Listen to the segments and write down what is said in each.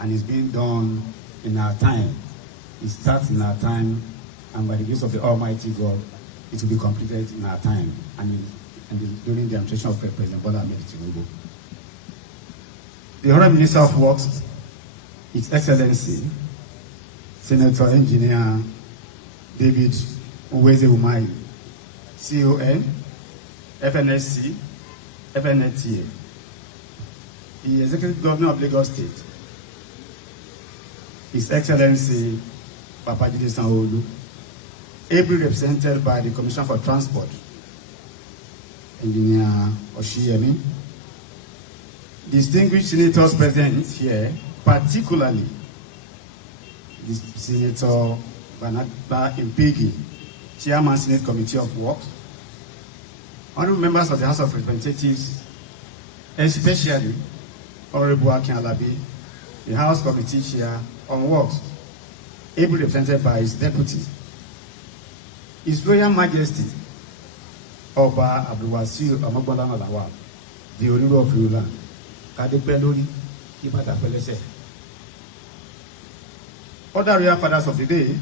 and it's being done in our time. It starts in our time, and by the grace of the Almighty God, it will be completed in our time, and during the administration of President Bola Ahmed Tinubu. The Honorable Minister of Works, His Excellency, Senator Engineer David Uweze Umahi, CON, FNSC, FNTA, the Executive Governor of Lagos State, His Excellency Babajide Sanwo-Olu, ably represented by the Commissioner for Transport, Engineer Oshiyemi, distinguished senators present here, particularly the Senator Banaba Impigi, Chairman, Senate Committee of Works, honorable members of the House of Representatives, especially Honorable Akin Alabi, the House Committee Chair on Works, ably represented by his deputy, His Royal Majesty, Oba Abdulwasiu Amagbola Lawal, the Oniru of Yoruba, Kadepelori, Ibata Pelese. Other royal fathers of the day,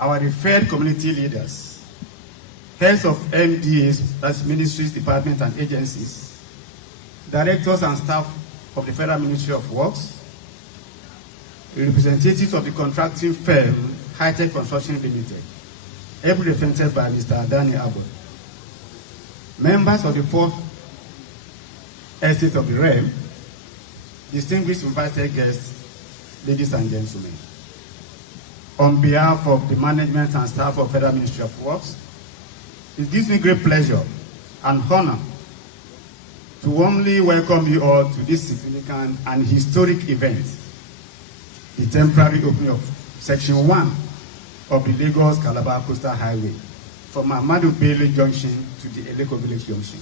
our referred community leaders, heads of MDAs, that's ministries, departments, and agencies, directors and staff of the Federal Ministry of Works, representatives of the contracting firm, High-Tech Construction Limited, ably represented by Mr. Danny Abbott, members of the Fourth Estate of the Realm, distinguished invited guests, ladies and gentlemen. On behalf of the management and staff of Federal Ministry of Works, it gives me great pleasure and honor to warmly welcome you all to this significant and historic event, the temporary opening of Section 1 of the Lagos-Calabar Coastal Highway from Ahmadu Bello Junction to the Eleko Village Junction.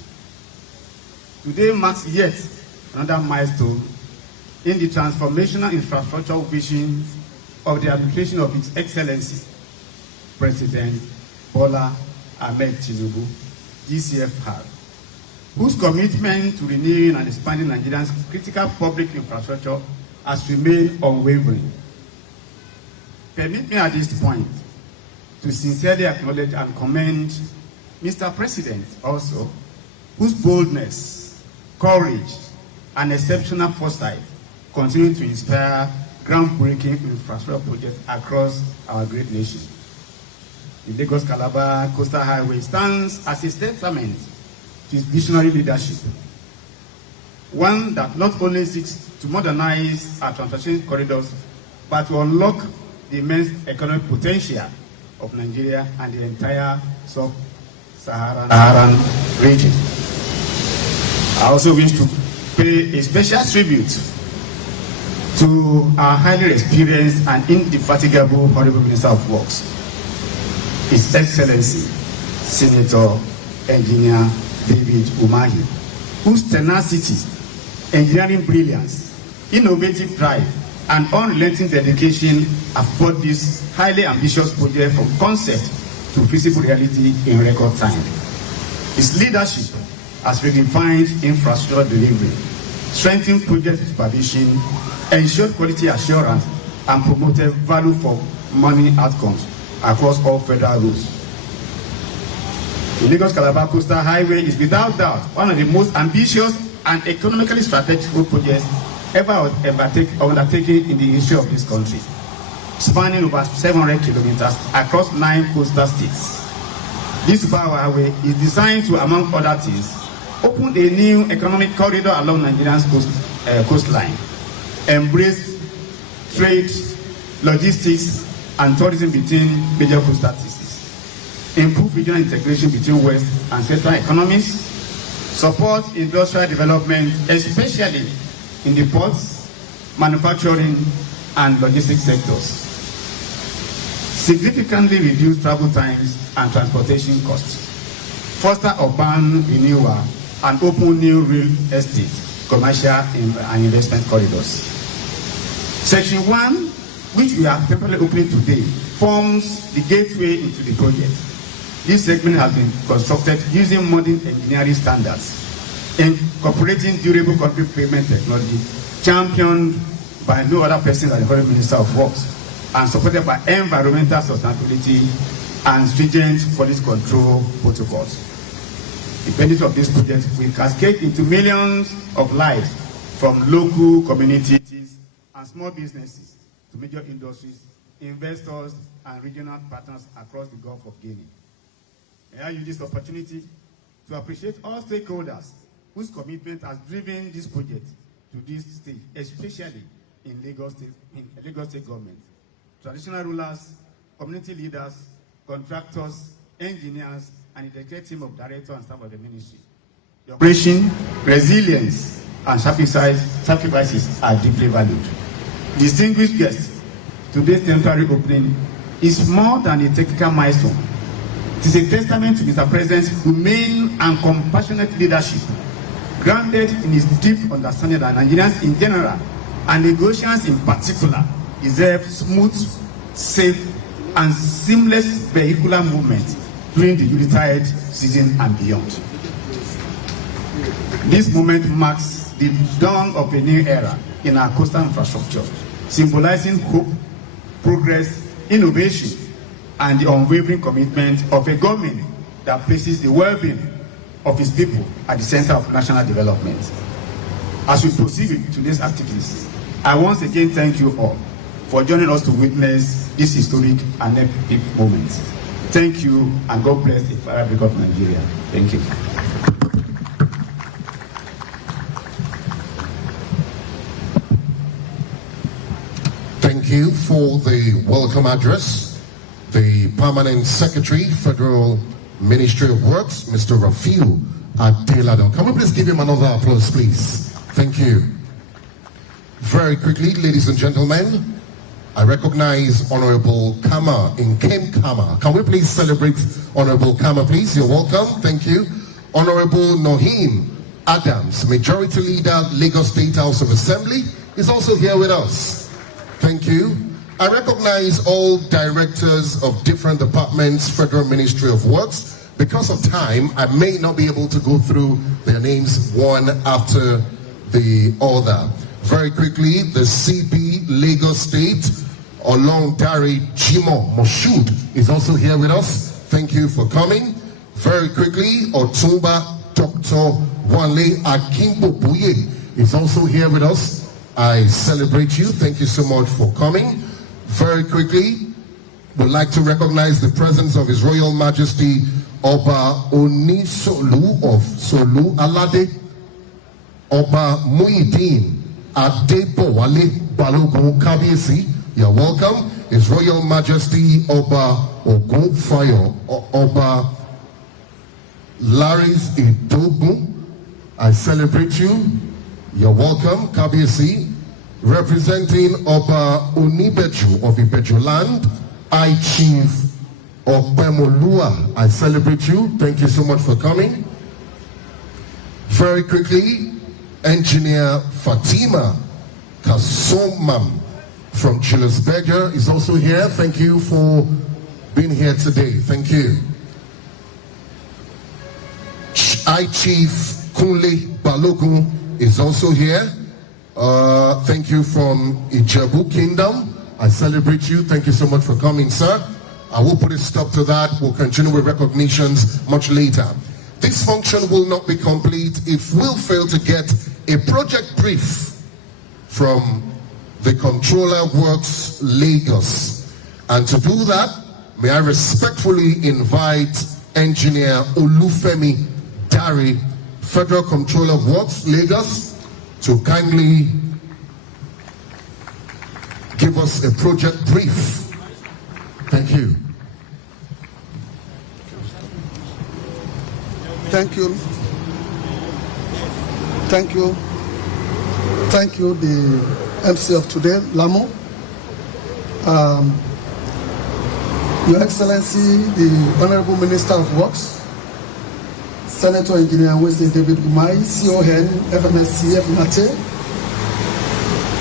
Today marks yet another milestone in the transformational infrastructure vision of the administration of His Excellency, President Bola Ahmed Tinubu, GCFR, whose commitment to renewing and expanding Nigeria's critical public infrastructure has remained unwavering. Permit me at this point to sincerely acknowledge and commend Mr. President also, whose boldness, courage, and exceptional foresight continue to inspire groundbreaking infrastructure projects across our great nation. The Lagos-Calabar Coastal Highway stands as a testament to his visionary leadership, one that not only seeks to modernize our transportation corridors, but to unlock the immense economic potential of Nigeria and the entire sub-Saharan region. I also wish to pay a special tribute to our highly experienced and indefatigable Honorable Minister of Works, His Excellency, Senator Engineer David Umahi, whose tenacity, engineering brilliance, innovative drive, and unrelenting dedication have brought this highly ambitious project from concept to feasible reality in record time. His leadership has redefined infrastructure delivery, strengthened project supervision, ensured quality assurance, and promoted value for money outcomes across all federal routes. The Lagos-Calabar Coastal Highway is without doubt one of the most ambitious and economically strategic road projects ever undertaken in the history of this country, spanning over 700 kilometers across 9 coastal states. This highway is designed to, among other things, open a new economic corridor along Nigeria's coastline, embrace trade, logistics, and tourism between major coastal cities, improve regional integration between West and Central economies, support industrial development, especially in the ports, manufacturing, and logistics sectors, significantly reduce travel times and transportation costs, foster urban renewal, and open new real estate, commercial, and investment corridors. Section 1, which we are temporarily opening today, forms the gateway into the project. This segment has been constructed using modern engineering standards, incorporating durable concrete pavement technology, championed by no other person than the current Minister of Works, and supported by environmental sustainability and stringent police control protocols. The benefit of this project will cascade into millions of lives from local communities and small businesses to major industries, investors, and regional partners across the Gulf of Guinea. May I use this opportunity to appreciate all stakeholders whose commitment has driven this project to this stage, especially in Lagos State government. Traditional rulers, community leaders, contractors, engineers, and the dedicated team of directors and staff of the ministry. The operation, resilience, and sacrifices are deeply valued. Distinguished guests, today's temporary opening is more than a technical milestone. It is a testament to Mr. President's humane and compassionate leadership, grounded in his deep understanding that Nigerians in general and Lagosians in particular deserve smooth, safe, and seamless vehicular movement during the Yuletide season and beyond. This moment marks the dawn of a new era in our coastal infrastructure, symbolizing hope, progress, innovation, and the unwavering commitment of a government that places the well-being of its people at the center of national development. As we proceed with today's activities, I once again thank you all for joining us to witness this historic and epic moment. Thank you, and God bless the Federal Republic of Nigeria. Thank you. Thank you for the welcome address. The Permanent Secretary, Federal Ministry of Works, Mr. Rafiu Adeladon. Can we please give him another applause, please? Thank you. Very quickly, ladies and gentlemen, I recognize Honorable Kama in Kem Kama. Can we please celebrate Honorable Kama, please? You're welcome. Thank you. Honorable Nohim Adams, Majority Leader, Lagos State House of Assembly, is also here with us. Thank you. I recognize all directors of different departments, Federal Ministry of Works. Because of time, I may not be able to go through their names one after the other. Very quickly, the CP Lagos State, Olong-Dari Jimo Moshood, is also here with us. Thank you for coming. Very quickly, Otumba Dr. Wale Akimbobuye is also here with us. I celebrate you. Thank you so much for coming. Very quickly, would like to recognize the presence of His Royal Majesty Oba Onisolu of Solu Alade, Oba Muhyiddin Adebowale Balogun Kabiyesi. You're welcome. His Royal Majesty Oba Ogunfayo Oba Laris Idogun. I celebrate you. You're welcome, Kabiyesi. Representing Oba Onibeju of Ibeju Land, I Chief Opemolua. I celebrate you. Thank you so much for coming. Very quickly, Engineer Fatima Kasomam from Julius Berger is also here. Thank you for being here today. Thank you. I Chief Kunle Balogun is also here. Thank you from Ijebu Kingdom. I celebrate you. Thank you so much for coming, sir. I will put a stop to that. We'll continue with recognitions much later. This function will not be complete if we'll fail to get a project brief from the Controller Works Lagos. And to do that, may I respectfully invite Engineer Olufemi Dari, Federal Controller of Works Lagos, to kindly give us a project brief. Thank you. Thank you. Thank you. Thank you, the MC of today, Lamo. Your Excellency, the Honorable Minister of Works, Senator Engineer Wednesday David Umai, CON, FMSC, FNATE,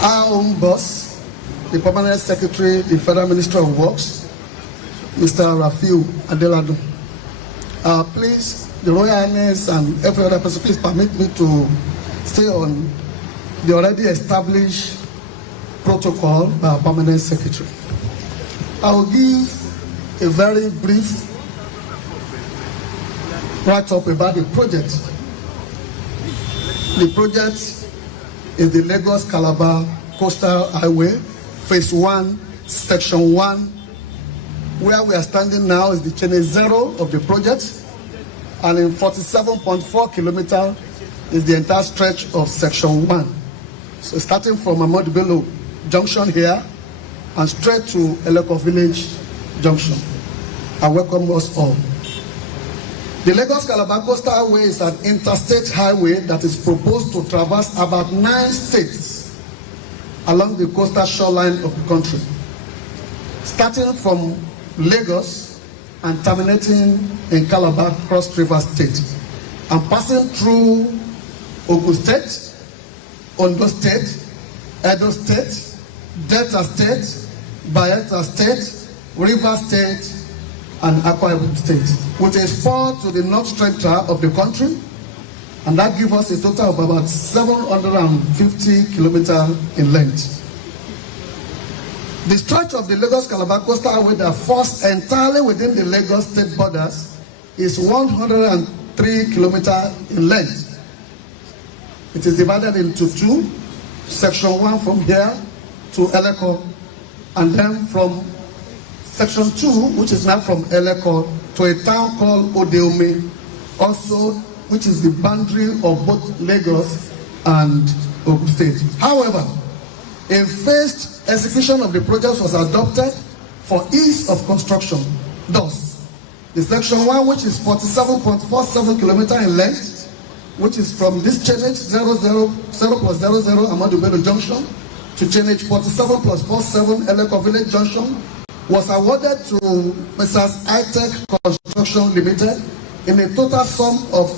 our own boss, the Permanent Secretary, the Federal Minister of Works, Mr. Rafiu Adeladon. Please, the Royal Highness and every other person, please permit me to stay on the already established protocol by our permanent secretary. I will give a very brief write-up about the project. The project is the Lagos-Calabar Coastal Highway, Phase 1, Section 1. Where we are standing now is the channel 0 of the project, and in 47.4 kilometers is the entire stretch of Section 1. So starting from Ahmadu Bello Junction here and straight to Eleko Village Junction. I welcome us all. The Lagos-Calabar Coastal Highway is an interstate highway that is proposed to traverse about 9 states along the coastal shoreline of the country, starting from Lagos and terminating in Calabar Cross River State and passing through Ogun State, Ondo State, Edo State, Delta State, Bayelsa State, River State, and Akwa Ibom State, with a spur to the north central of the country, and that gives us a total of about 750 kilometers in length. The stretch of the Lagos-Calabar Coastal Highway that falls entirely within the Lagos state borders is 103 kilometers in length. It is divided into 2, Section 1 from here to Eleko, and then from Section 2, which is now from Eleko to a town called Odeome, also which is the boundary of both Lagos and Ogun State. However, a phased execution of the project was adopted for ease of construction. Thus, the Section 1, which is 47.47 kilometers in length, which is from this chainage 0 plus 00 Ahmadu Bello Junction to chainage 47 plus 47 Eleko Village Junction, was awarded to Messrs. iTech Construction Limited in a total sum of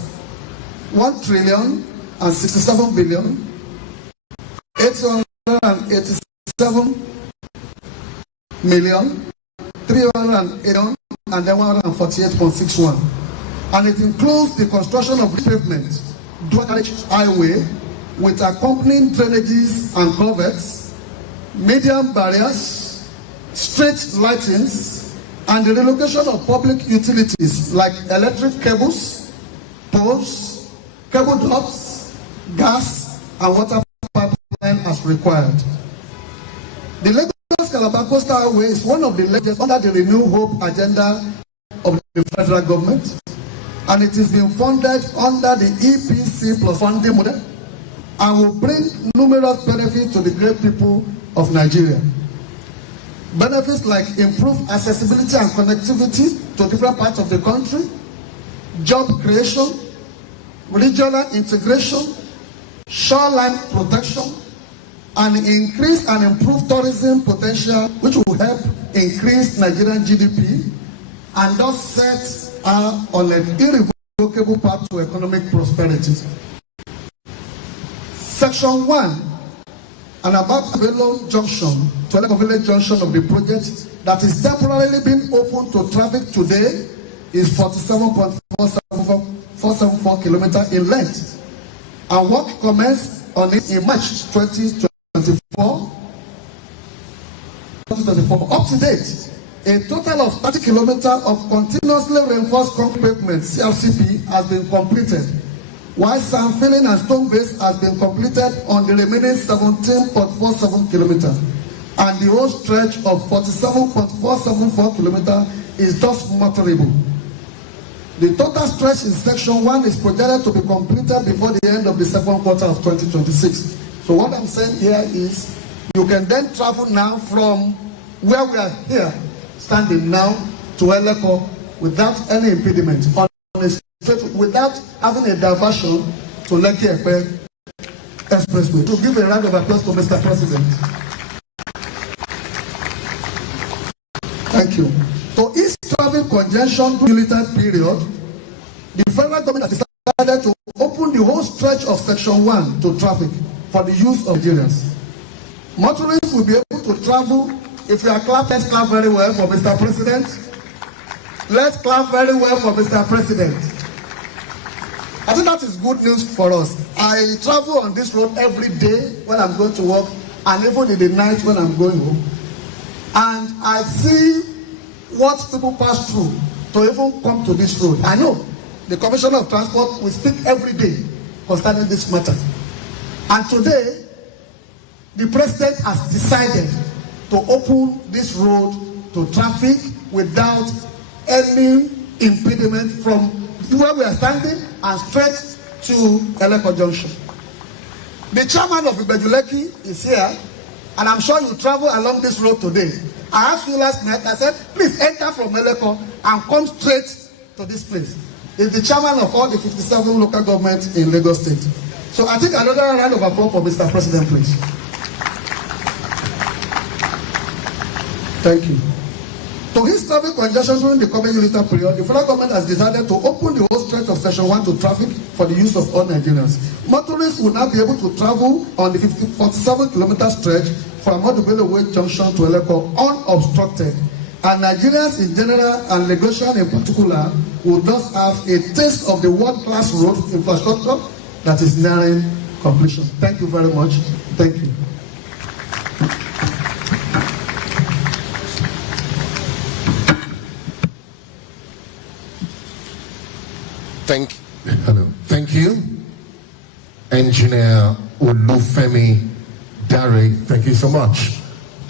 1,367,887,308 and then 148.61. And it includes the construction of repavement, dual carriage highway with accompanying drainages and culverts, median barriers, street lightings, and the relocation of public utilities like electric cables, poles, cable drops, gas, and water pipeline as required. The Lagos-Calabar Coastal Highway is one of the largest under the Renew Hope agenda of the federal government, and it is being funded under the EPC plus funding model and will bring numerous benefits to the great people of Nigeria. Benefits like improved accessibility and connectivity to different parts of the country, job creation, regional integration, shoreline protection, and increase and improve tourism potential, which will help increase Nigerian GDP and thus set her on an irrevocable path to economic prosperity. Section 1, and about Bello Junction to Eleko Village Junction of the project that is temporarily being open to traffic today is 47.474 kilometers in length, and work commenced on it in March 2024. Up to date, a total of 30 kilometers of continuously reinforced concrete pavement (CRCP) has been completed, while sand filling and stone base has been completed on the remaining 17.47 kilometers, and the whole stretch of 47.474 kilometers is thus motorable. The total stretch in Section 1 is projected to be completed before the end of the second quarter of 2026. So what I'm saying here is, you can then travel now from where we are here, standing now, to Eleko without any impediment, on a straight, without having a diversion to Lekki-Epe Expressway. To give a round of applause to Mr. President. Thank you. To ease traffic congestion during the military period, the federal government has decided to open the whole stretch of Section 1 to traffic for the use of Nigerians. Motorists will be able to travel. If you are clapping, let's clap very well for Mr. President. Let's clap very well for Mr. President. I think that is good news for us. I travel on this road every day when I'm going to work and even in the night when I'm going home. And I see what people pass through to even come to this road. I know the Commissioner of Transport will speak every day concerning this matter. And today, the President has decided to open this road to traffic without any impediment from where we are standing and straight to Eleko Junction. The chairman of Ibejuleki is here, and I'm sure you travel along this road today. I asked you last night, I said, please enter from Eleko and come straight to this place. He's the chairman of all the 57 local governments in Lagos State. So I think another round of applause for Mr. President, please. Thank you. To his traffic congestion during the coming winter period, the federal government has decided to open the whole stretch of Section 1 to traffic for the use of all Nigerians. Motorists will now be able to travel on the 47-kilometer stretch from Modubele Junction to Eleko unobstructed. And Nigerians in general and Lagosian in particular will thus have a taste of the world-class road infrastructure that is nearing completion. Thank you very much. Thank you. Thank you, Engineer Olufemi Dare. Thank you so much.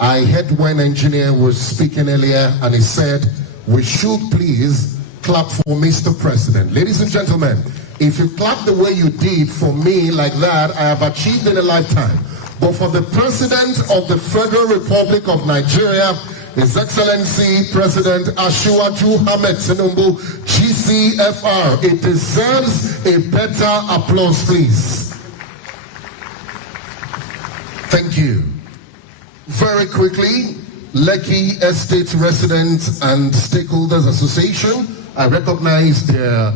I heard when Engineer was speaking earlier and he said we should please clap for Mr. President. Ladies and gentlemen, if you clap the way you did for me like that, I have achieved in a lifetime. But for the President of the Federal Republic of Nigeria, His Excellency President Asiwaju Ahmed Tinubu, GCFR, it deserves a better applause, please. Thank you. Very quickly, Lekki Estate Residents and Stakeholders Association. I recognize their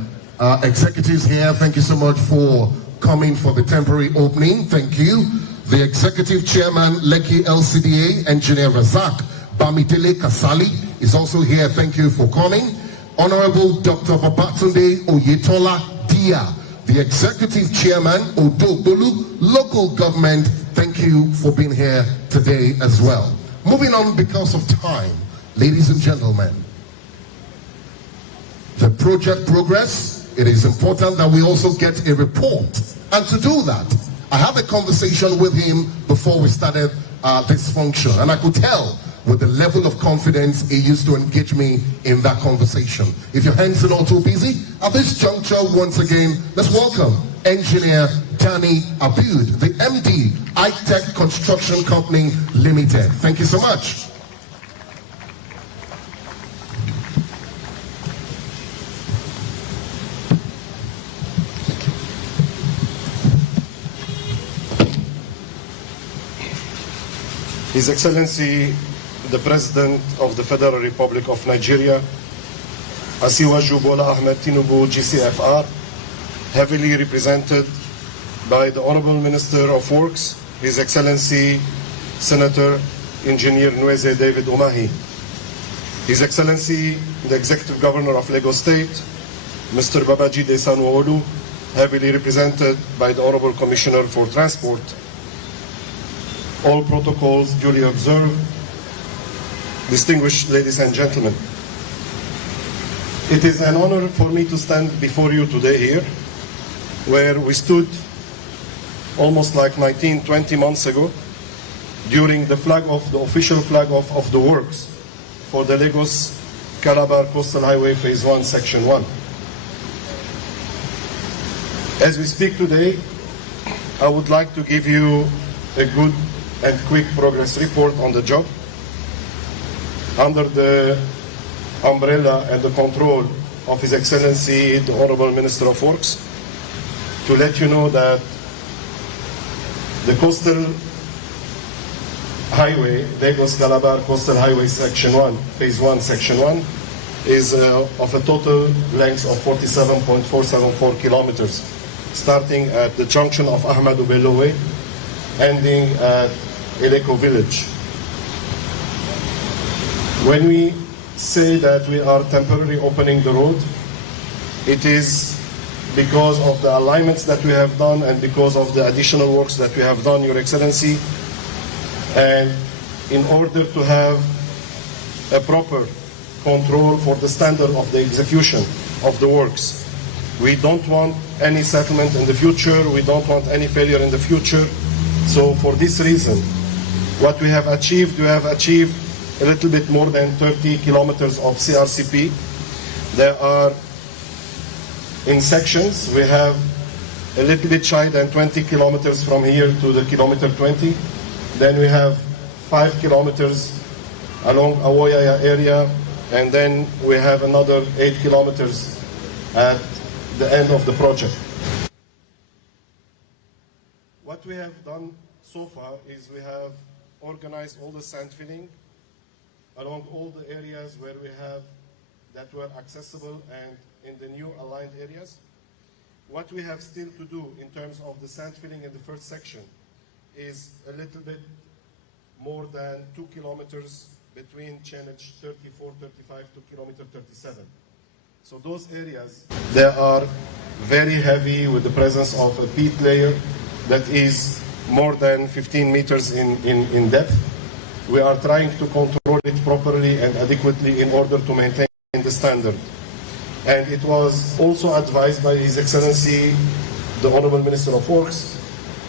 executives here. Thank you so much for coming for the temporary opening. Thank you. The Executive Chairman, Lekki LCDA, Engineer Razak Bamidele Kasali, is also here. Thank you for coming. Honorable Dr. Babatunde Oyetola Dia, the Executive Chairman, Odobolu Local Government. Thank you for being here today as well. Moving on because of time, ladies and gentlemen, the project progress, it is important that we also get a report. And to do that, I had a conversation with him before we started this function, and I could tell with the level of confidence he used to engage me in that conversation. If your hands are not too busy, at this juncture, once again, let's welcome Engineer Danny Abud, the MD, iTech Construction Company Limited. Thank you so much. His Excellency, the President of the Federal Republic of Nigeria, Asiwaju Bola Ahmed Tinubu, GCFR, heavily represented by the Honorable Minister of Works, His Excellency Senator Engineer Nweze David Umahi, His Excellency the Executive Governor of Lagos State, Mr. Babajide Sanwo-Olu, heavily represented by the Honorable Commissioner for Transport. All protocols duly observed. Distinguished ladies and gentlemen, it is an honor for me to stand before you today here, where we stood almost like 19-20 months ago during the official flag off of the works for the Lagos-Calabar Coastal Highway Phase 1, Section 1. As we speak today, I would like to give you a good and quick progress report on the job under the umbrella and the control of His Excellency the Honorable Minister of Works, to let you know that the coastal highway, Lagos-Calabar Coastal Highway Section 1, Phase 1, Section 1, is of a total length of 47.474 kilometers, starting at the junction of Ahmadu Bello Way, ending at Eleko Village. When we say that we are temporarily opening the road, it is because of the alignments that we have done and because of the additional works that we have done, Your Excellency. And in order to have a proper control for the standard of the execution of the works, we don't want any settlement in the future, we don't want any failure in the future. So for this reason, what we have achieved a little bit more than 30 kilometers of CRCP. There are, in sections, we have a little bit shy than 20 kilometers from here to the kilometer 20. Then we have 5 kilometers along Awoyaya area, and then we have another 8 kilometers at the end of the project. What we have done so far is we have organized all the sand filling along all the areas where we have that were accessible and in the new aligned areas. What we have still to do in terms of the sand filling in the first section is a little bit more than 2 kilometers between chainage 34, 35 to kilometer 37. So those areas, they are very heavy with the presence of a peat layer that is more than 15 meters in depth. We are trying to control it properly and adequately in order to maintain the standard. And it was also advised by His Excellency, the Honorable Minister of Works,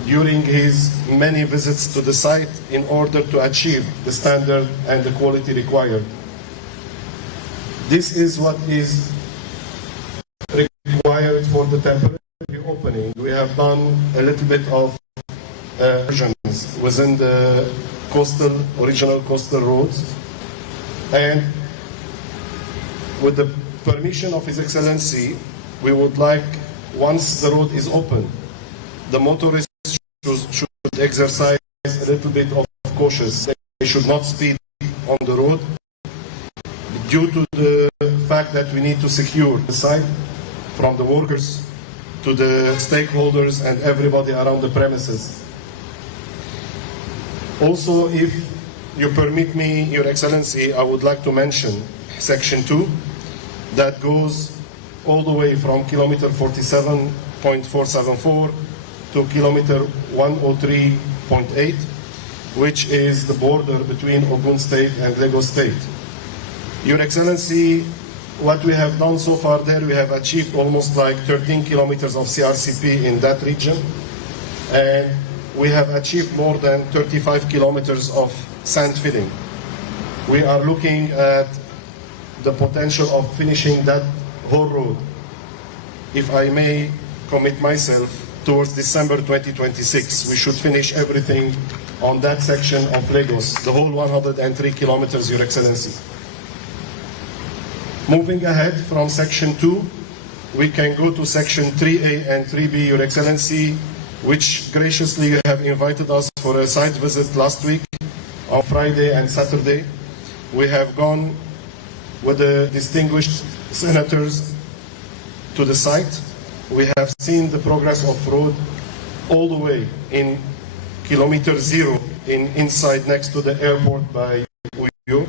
during his many visits to the site in order to achieve the standard and the quality required. This is what is required for the temporary opening. We have done a little bit of versions within the original coastal roads, and with the permission of His Excellency, we would like, once the road is open, the motorists should exercise a little bit of caution. They should not speed on the road due to the fact that we need to secure the site from the workers to the stakeholders and everybody around the premises. Also, if you permit me, Your Excellency, I would like to mention Section 2 that goes all the way from kilometer 47.474 to kilometer 103.8, which is the border between Ogun State and Lagos State. Your Excellency, what we have done so far there, we have achieved almost like 13 kilometers of CRCP in that region, and we have achieved more than 35 kilometers of sand filling. We are looking at the potential of finishing that whole road, if I may commit myself, towards December 2026. We should finish everything on that section of Lagos, the whole 103 kilometers, Your Excellency. Moving ahead from Section 2, we can go to Section 3A and 3B, Your Excellency, which graciously you have invited us for a site visit last week on Friday and Saturday. We have gone with the distinguished senators to the site. We have seen the progress of road all the way in kilometer 0 inside next to the airport by Uyo,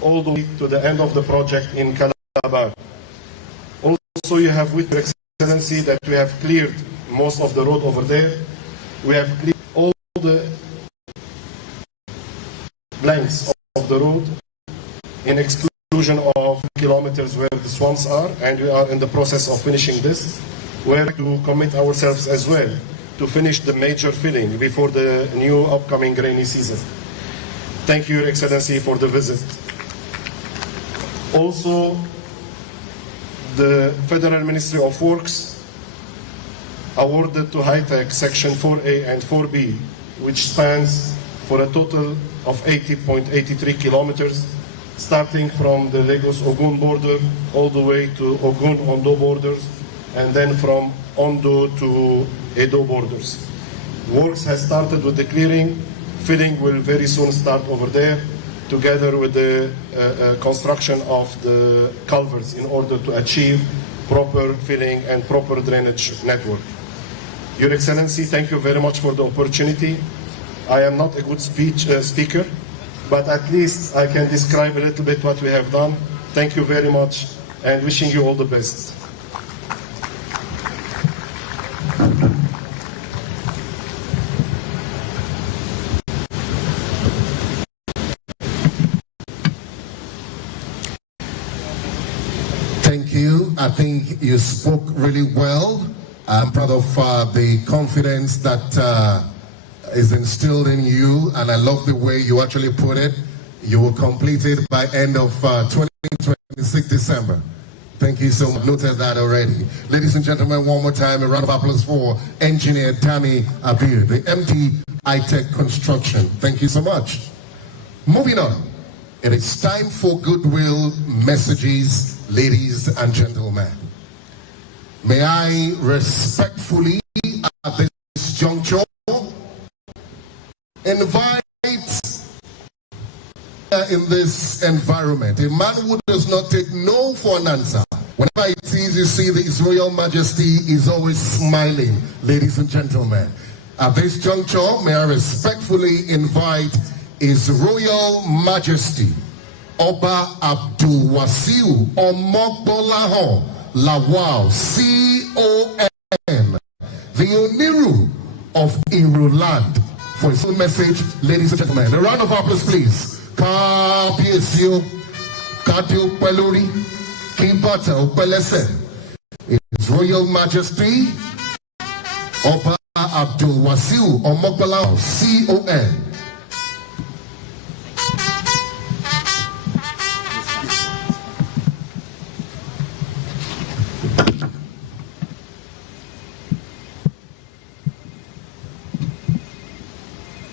all the way to the end of the project in Calabar. Also, you have with Your Excellency that we have cleared most of the road over there. We have cleared all the blanks of the road in exclusion of kilometers where the swamps are, and we are in the process of finishing this. We have to commit ourselves as well to finish the major filling before the new upcoming rainy season. Thank you, Your Excellency, for the visit. Also, the Federal Ministry of Works awarded to High-Tech Section 4A and 4B, which spans for a total of 80.83 kilometers, starting from the Lagos-Ogun border all the way to Ogun-Ondo borders, and then from Ondo to Edo borders. Works has started with the clearing. Filling will very soon start over there, together with the construction of the culverts in order to achieve proper filling and proper drainage network. Your Excellency, thank you very much for the opportunity. I am not a good speaker, but at least I can describe a little bit what we have done. Thank you very much, and wishing you all the best. I think you spoke really well. I'm proud of the confidence that is instilled in you, and I love the way you actually put it. You will complete it by end of 2026 December. Thank you so much. Noted that already. Ladies and gentlemen, one more time, a round of applause for Engineer Danny Abir, the MD iTech Construction. Thank you so much. Moving on, it is time for Goodwill messages, ladies and gentlemen. May I respectfully, at this juncture, invite in this environment a man who does not take no for an answer. Whenever it is, you see that His Royal Majesty is always smiling, ladies and gentlemen. At this juncture, may I respectfully invite His Royal Majesty Oba Abdul Wasiu Omogbolahan Lawal, CON, the Oniru of Iruland, for his own message, ladies and gentlemen. A round of applause, please. Kabiesio, Kadu Peluri, Kibata Pelese, His Royal Majesty Oba Abdul Wasiu Omogbolahan, CON.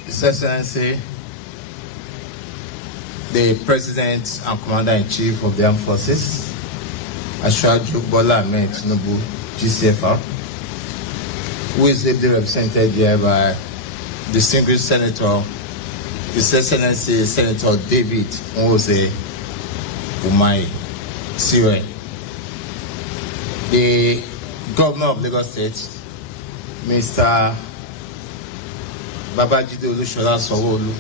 His Excellency, the President and Commander-in-Chief of the Armed Forces, Asiwaju Bola Ahmed Tinubu, GCFR, who is ably represented here by distinguished Senator, His Excellency Senator David Nwose Umahi Sire, the Governor of Lagos State, Mr. Babajide Olushola Sanwo-Olu,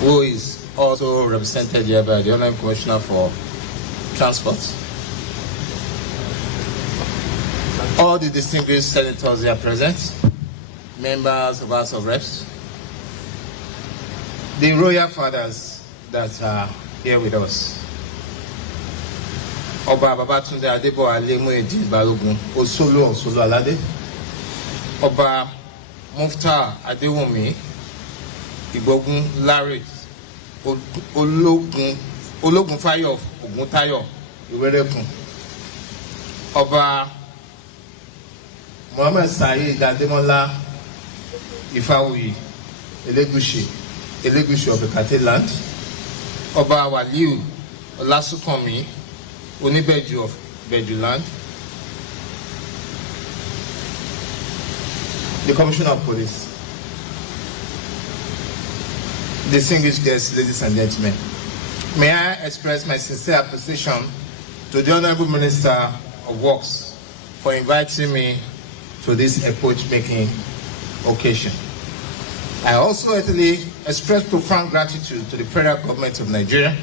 who is also represented here by the Honorable Commissioner for Transport. All the distinguished senators here present, members of House of Reps, the royal fathers that are here with us. Oba Babatunde Adebowale Muideen Balogun Osolo Alade, Oba Mufta Adewumi Igbogun Larry Ologun Fayo Oguntayo Iwerekun, Oba Muhammad Saheed Ademola Ifawuyi Elegushi of Ekate Land, Oba Waliu Olasukanmi Onibeju of Beju Land, the Commissioner of Police, distinguished guests, ladies and gentlemen, may I express my sincere appreciation to the Honorable Minister of Works for inviting me to this epoch-making occasion. I also heartily express profound gratitude to the Federal Government of Nigeria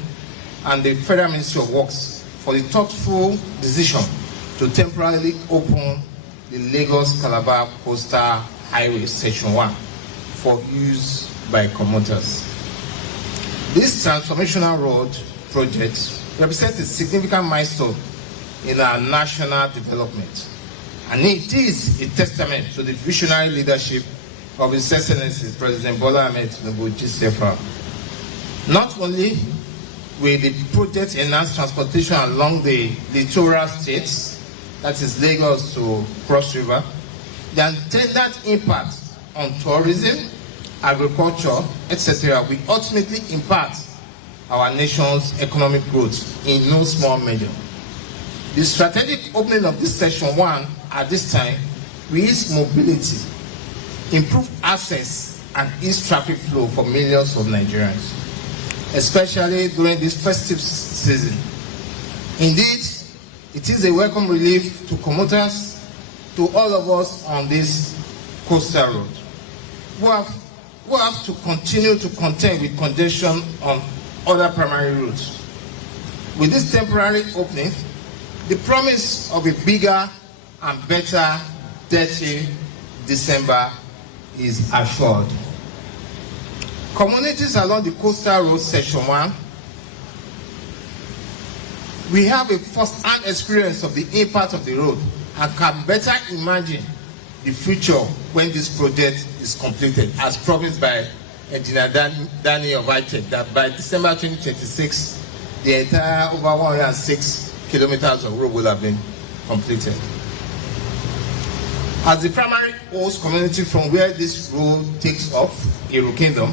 and the Federal Ministry of Works for the thoughtful decision to temporarily open the Lagos-Calabar Coastal Highway Section 1 for use by commuters. This transformational road project represents a significant milestone in our national development, and it is a testament to the visionary leadership of His Excellency President Bola Ahmed Tinubu, GCFR. Not only will the project enhance transportation along the littoral states, that is Lagos to Cross River, the intended impact on tourism, agriculture, etc. will ultimately impact our nation's economic growth in no small measure. The strategic opening of this Section 1 at this time will ease mobility, improve access, and ease traffic flow for millions of Nigerians, especially during this festive season. Indeed, it is a welcome relief to commuters, to all of us on this coastal road, who have to continue to contend with congestion on other primary routes. With this temporary opening, the promise of a bigger and better dirty December is assured. Communities along the coastal road Section 1 we have a first-hand experience of the impact of the road and can better imagine the future when this project is completed, as promised by Engineer Danny of ITEC, that by December 2026, the entire over 106 kilometers of road will have been completed. As the primary host community from where this road takes off, Iru Kingdom,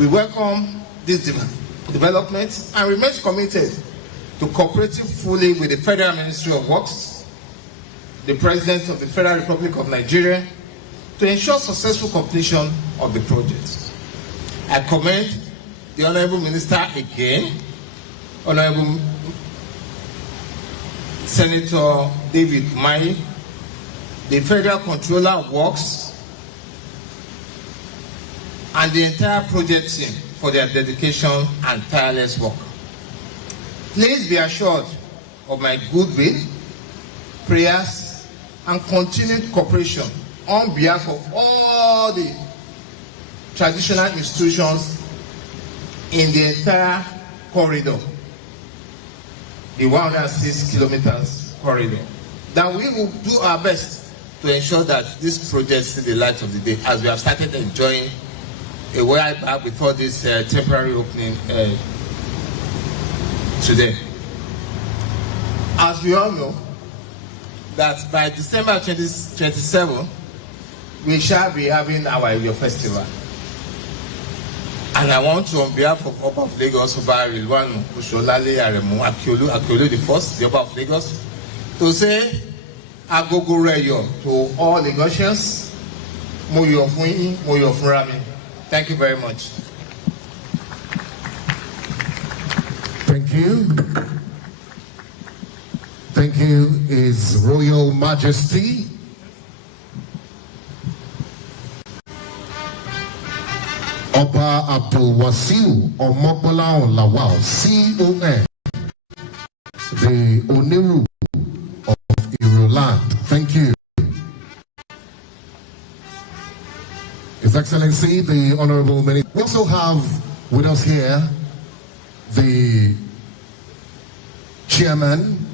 we welcome this development and remain committed to cooperating fully with the Federal Ministry of Works, the President of the Federal Republic of Nigeria, to ensure successful completion of the project. I commend the Honorable Minister again, Honorable Senator David Umahi, the Federal Controller of Works, and the entire project team for their dedication and tireless work. Please be assured of my goodwill, prayers, and continued cooperation on behalf of all the traditional institutions in the entire corridor, the 106 kilometers corridor, that we will do our best to ensure that this project sees the light of the day, as we have started enjoying a while back before this temporary opening today. As we all know, that by December 2027, we shall be having our Eyo Festival. And I want to, on behalf of Oba of Lagos, Oba Rilwanu Osholale Aremu Akiolu the First, the Oba of Lagos, to say Agogo Reyo to all Lagosians, Moyo Funyi, Moyo Funrami. Thank you very much. Thank you. Thank you, His Royal Majesty. Oba Abdul Wasiu Omobola Lawal, CON, the Oniru of Iruland. Thank you. His Excellency, the Honorable Minister. We also have with us here the Chairman,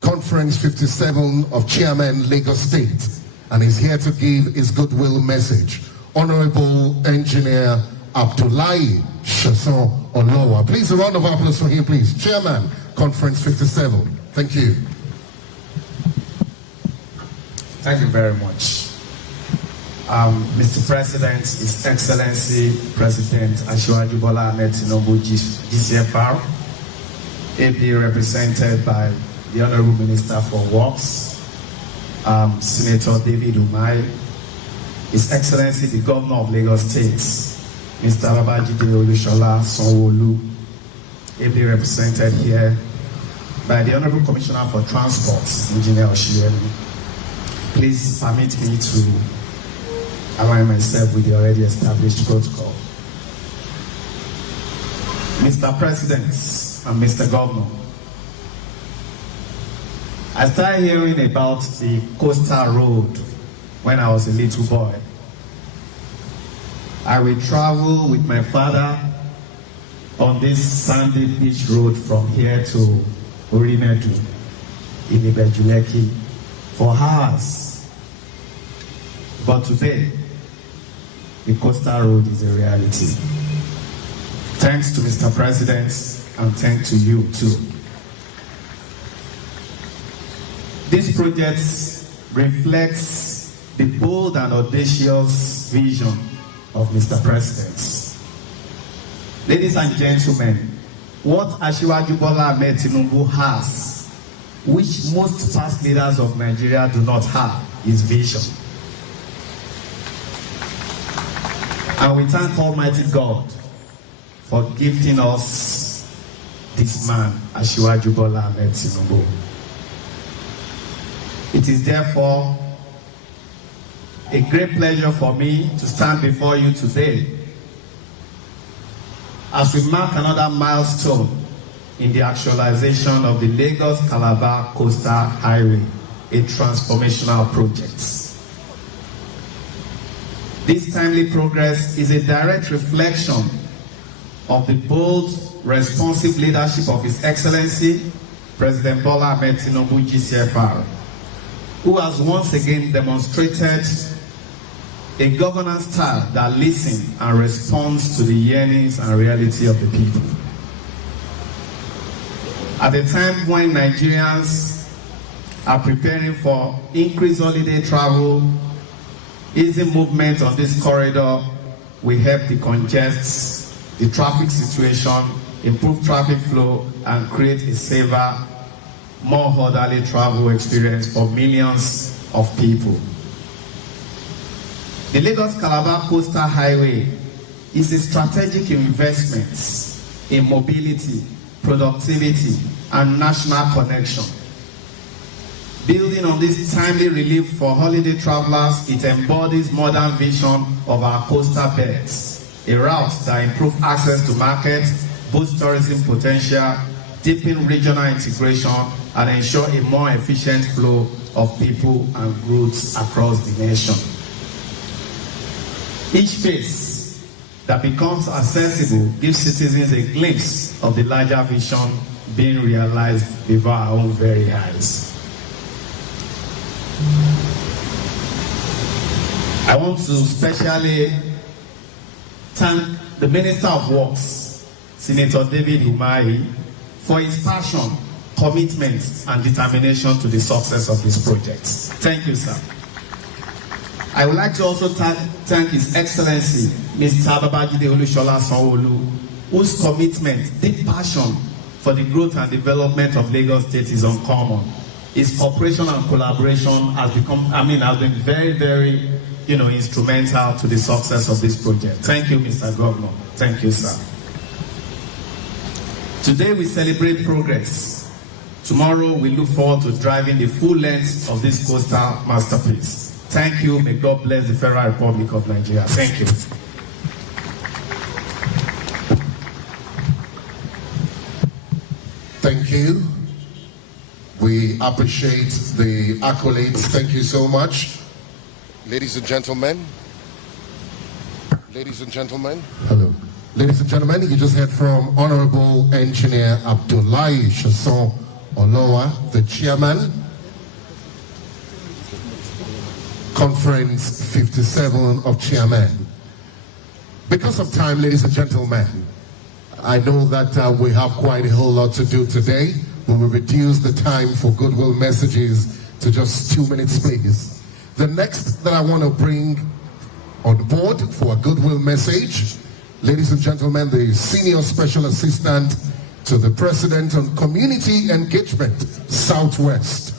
Conference 57 of Chairman Lagos State, and he's here to give his goodwill message. Honorable Engineer Abdullahi Shason Olowa. Please, a round of applause for him, please. Chairman, Conference 57. Thank you. Thank you very much. Mr. President, His Excellency President Asiwaju Bola Ahmed Tinubu, GCFR, ably represented by the Honorable Minister for Works, Senator David Umahi, His Excellency the Governor of Lagos State, Mr. Babajide Olusola Sanwo-Olu, ably represented here by the Honorable Commissioner for Transport, Engineer Oshielu. Please permit me to align myself with the already established protocol. Mr. President and Mr. Governor, I started hearing about the coastal road when I was a little boy. I will travel with my father on this sandy beach road from here to Orimedu in Ibejuleki for hours. But today, the coastal road is a reality. Thanks to Mr. President and thanks to you too. This project reflects the bold and audacious vision of Mr. President. Ladies and gentlemen, what Asiwaju Bola Ahmed Tinubu has, which most past leaders of Nigeria do not have, is vision. And we thank Almighty God for gifting us this man, Asiwaju Bola Ahmed Tinubu. It is therefore a great pleasure for me to stand before you today as we mark another milestone in the actualization of the Lagos-Calabar Coastal Highway, a transformational project. This timely progress is a direct reflection of the bold responsive leadership of His Excellency, President Bola Ahmed Tinubu GCFR, who has once again demonstrated a governance style that listens and responds to the yearnings and reality of the people. At a time when Nigerians are preparing for increased holiday travel, easy movement on this corridor will help decongest the traffic situation, improve traffic flow, and create a safer, more orderly travel experience for millions of people. The Lagos-Calabar Coastal Highway is a strategic investment in mobility, productivity, and national connection. Building on this timely relief for holiday travelers, it embodies modern vision of our coastal belts, a route that improves access to markets, boosts tourism potential, deepen regional integration, and ensure a more efficient flow of people and goods across the nation. Each phase that becomes accessible gives citizens a glimpse of the larger vision being realized before our own very eyes. I want to specially thank the Minister of Works, Senator David Umahi, for his passion, commitment, and determination to the success of this project. Thank you, sir. I would like to also thank His Excellency, Mr. Babajide Olusola Sanwo-Olu, whose commitment, deep passion for the growth and development of Lagos State is uncommon. His cooperation and collaboration has been very, very, instrumental to the success of this project. Thank you, Mr. Governor. Thank you, sir. Today we celebrate progress. Tomorrow we look forward to driving the full length of this coastal masterpiece. Thank you. May God bless the Federal Republic of Nigeria. Thank you. Thank you. We appreciate the accolades. Thank you so much. Ladies and gentlemen. Hello. Ladies and gentlemen, you just heard from Honorable Engineer Abdullahi Shason Olowa, the chairman, Conference 57 of Chairmen. Because of time, ladies and gentlemen, I know that we have quite a whole lot to do today. We will reduce the time for goodwill messages to just 2 minutes, please. The next that I want to bring on board for a goodwill message, ladies and gentlemen, the Senior Special Assistant to the President on Community Engagement, Southwest,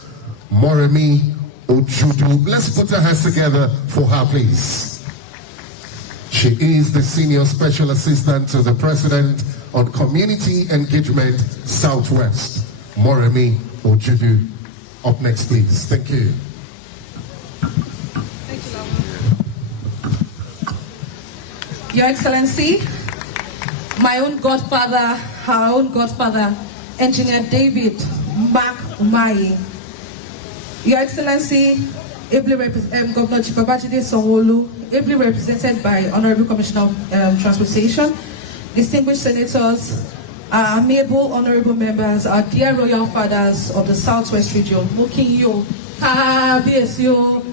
Moremi Ojudu. Let's put our hands together for her, please. She is the Senior Special Assistant to the President on Community Engagement, Southwest, Moremi Ojudu. Up next, please. Thank you. Your Excellency, my own godfather, our own godfather, Engineer David Mark Umahi. Your Excellency, ably Governor Babajide Sanwo-Olu, ably represented by Honorable Commissioner of Transportation, distinguished senators, our amiable honorable members, our dear royal fathers of the Southwest region, Mokinyo, Kabiyesi,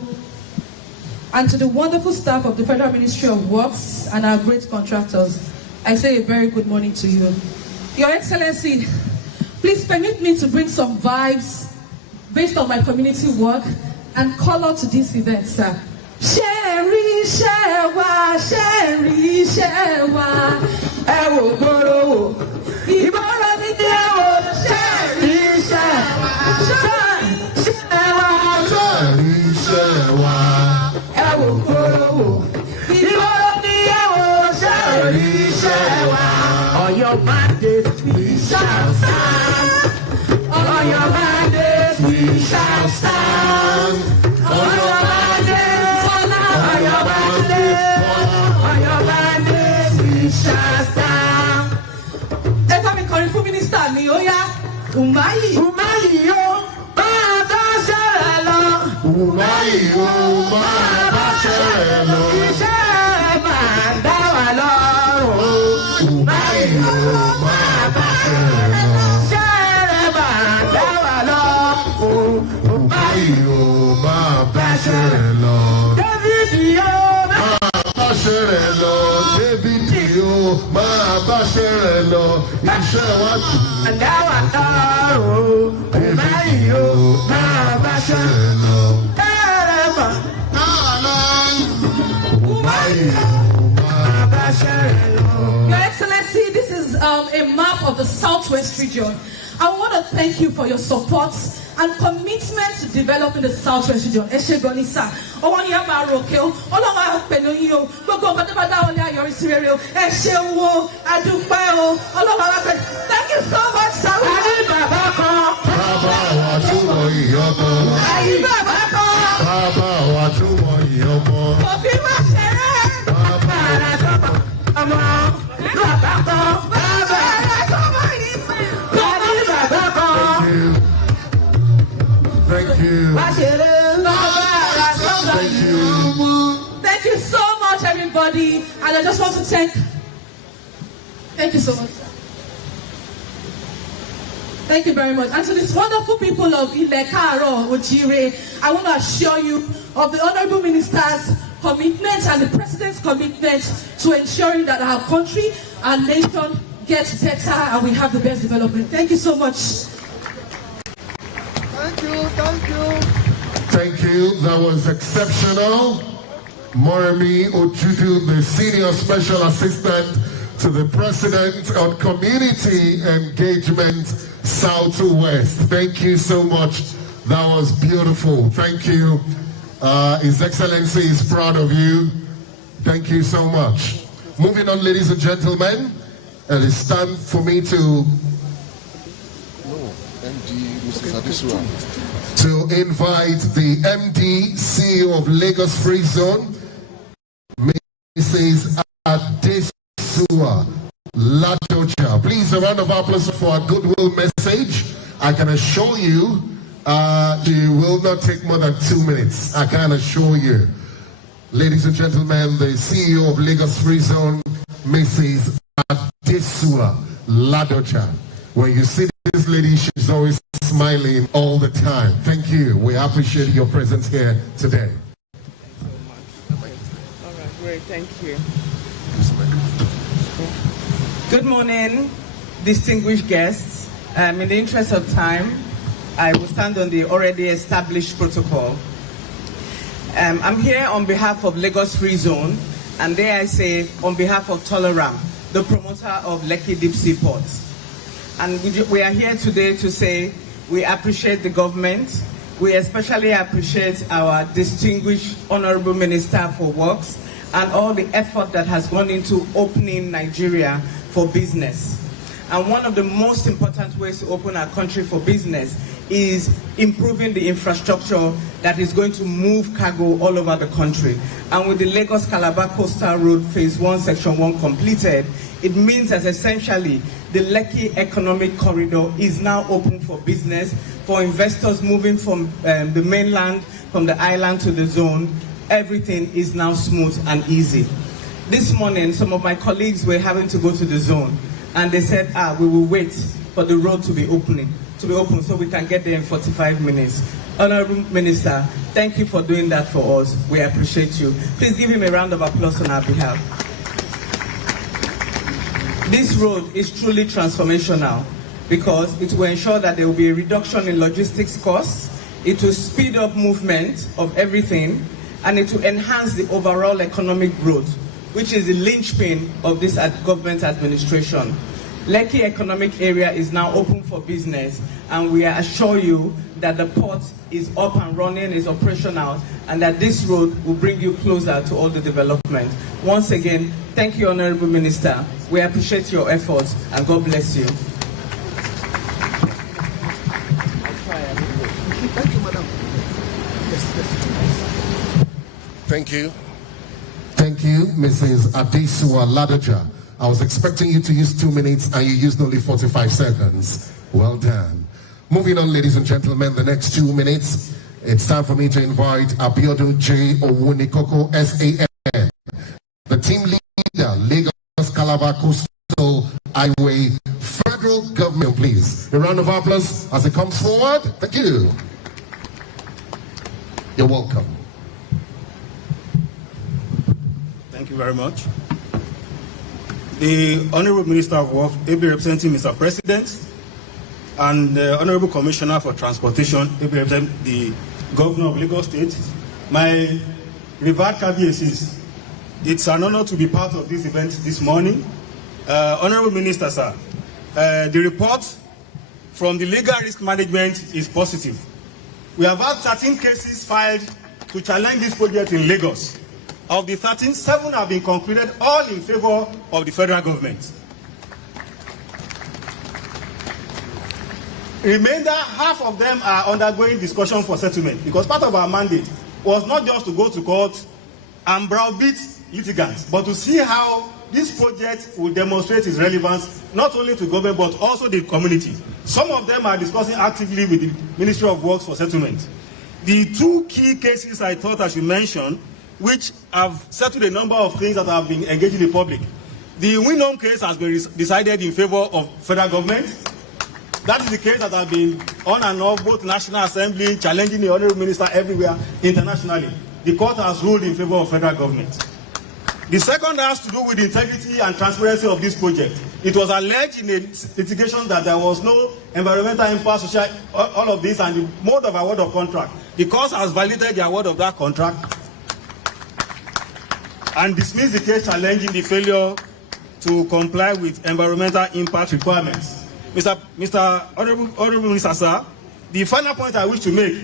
and to the wonderful staff of the Federal Ministry of Works and our great contractors, I say a very good morning to you. Your Excellency, please permit me to bring some vibes based on my community work and color to this event, sir. Sherry Shewa, Sherry Shewa, Ewo Boro, Iboro Video, Sherry Shewa, Sherry Shewa, Ewo Boro, Iboro Video, Sherry Shewa. On your mandate we shall stand. On your mandate we shall stand. On your mandate, on your mandate we shall stand. Ẹ bá mi kọrin fún mínísítà mi, ó yá. Umahi. Umahi yo, máa bá ṣẹlẹ̀ lọ. Umahi yo, máa bá ṣẹlẹ̀ lọ. Iṣẹ́ máa dá wa lọ́rùn. Umahi yo, máa bá ṣe rẹ̀ lọ, iṣẹ́ wa kù. Àdáwà ọ̀rọ̀ ìbáyìí ó máa bá ṣe rẹ̀ lọ. Bẹ́ẹ̀rẹ̀ mọ̀. Your Excellency, this is a map of the Southwest region. I want to thank you for your support and commitment to developing the Southwest region. Thank you so much, sir. Thank you. Thank you. Thank you so much, everybody. And I just want to thank you so much. Thank you very much. And to these wonderful people of Ilekaro, Ojire, I want to assure you of the Honorable Minister's commitment and the President's commitment to ensuring that our country, our nation gets better and we have the best development. Thank you so much. Thank you, thank you. Thank you. That was exceptional. Moremi Ojudu, the Senior Special Assistant to the President on Community Engagement Southwest. Thank you so much. That was beautiful. Thank you. His Excellency is proud of you. Thank you so much. Moving on, ladies and gentlemen, it is time for me to invite the MD, CEO of Lagos Free Zone, Mrs. Adesua Ladoja. Please, a round of applause for our Goodwill message. I can assure you, it will not take more than 2 minutes. I can assure you. Ladies and gentlemen, the CEO of Lagos Free Zone, Mrs. Adesua Ladoja. When you see this lady, she's always smiling all the time. Thank you. We appreciate your presence here today. All right, great. Thank you. Good morning, distinguished guests. In the interest of time, I will stand on the already established protocol. I'm here on behalf of Lagos Free Zone, and there I say on behalf of Toleram, the promoter of Lekki Deep Sea Port. And we are here today to say we appreciate the government. We especially appreciate our distinguished Honorable Minister for Works and all the effort that has gone into opening Nigeria for business. And one of the most important ways to open our country for business is improving the infrastructure that is going to move cargo all over the country. And with the Lagos-Calabar Coastal Road Phase 1, Section 1 completed, it means that essentially the Lekki Economic Corridor is now open for business, for investors moving from the mainland, from the island to the zone. Everything is now smooth and easy. This morning, some of my colleagues were having to go to the zone, and they said, we will wait for the road to be open so we can get there in 45 minutes. Honorable Minister, thank you for doing that for us. We appreciate you. Please give him a round of applause on our behalf. This road is truly transformational because it will ensure that there will be a reduction in logistics costs, it will speed up movement of everything, and it will enhance the overall economic growth, which is the linchpin of this government administration. Lekki Economic Area is now open for business, and we assure you that the port is up and running, is operational, and that this road will bring you closer to all the development. Once again, thank you, Honorable Minister. We appreciate your efforts, and God bless you. Thank you, madam. Thank you. Thank you, Mrs. Adesua Ladoja. I was expecting you to use 2 minutes and you used only 45 seconds. Well done. Moving on, ladies and gentlemen, the next 2 minutes, it's time for me to invite Abiodun J. Owunikoko, SAN, the team leader, Lagos-Calabar Coastal Highway Federal Government, please. A round of applause as it comes forward. Thank you. You're welcome. Thank you very much. the Honorable Minister of Works, ably representing Mr. President, and the Honorable Commissioner for Transportation, ably representing the Governor of Lagos State, my revered KBACs, it's an honor to be part of this event this morning. Honorable Minister, sir, the report from the legal risk management is positive. We have had 13 cases filed to challenge this project in Lagos. Of the 13, 7 have been concluded, all in favor of the federal government. Remainder, half of them are undergoing discussion for settlement, because part of our mandate was not just to go to court and browbeat litigants, but to see how this project will demonstrate its relevance not only to government but also the community. Some of them are discussing actively with the Ministry of Works for settlement. The 2 key cases I thought I should mention, which have settled a number of things that have been engaging the public. The Winom case has been decided in favor of federal government. That is the case that has been on and off, both National Assembly, challenging the Honorable Minister everywhere, internationally. The court has ruled in favor of federal government. The second has to do with the integrity and transparency of this project. It was alleged in a litigation that there was no environmental impact, social, all of this, and the mode of award of contract. The court has validated the award of that contract and dismissed the case challenging the failure to comply with environmental impact requirements. Mr. Honorable Minister, sir, the final point I wish to make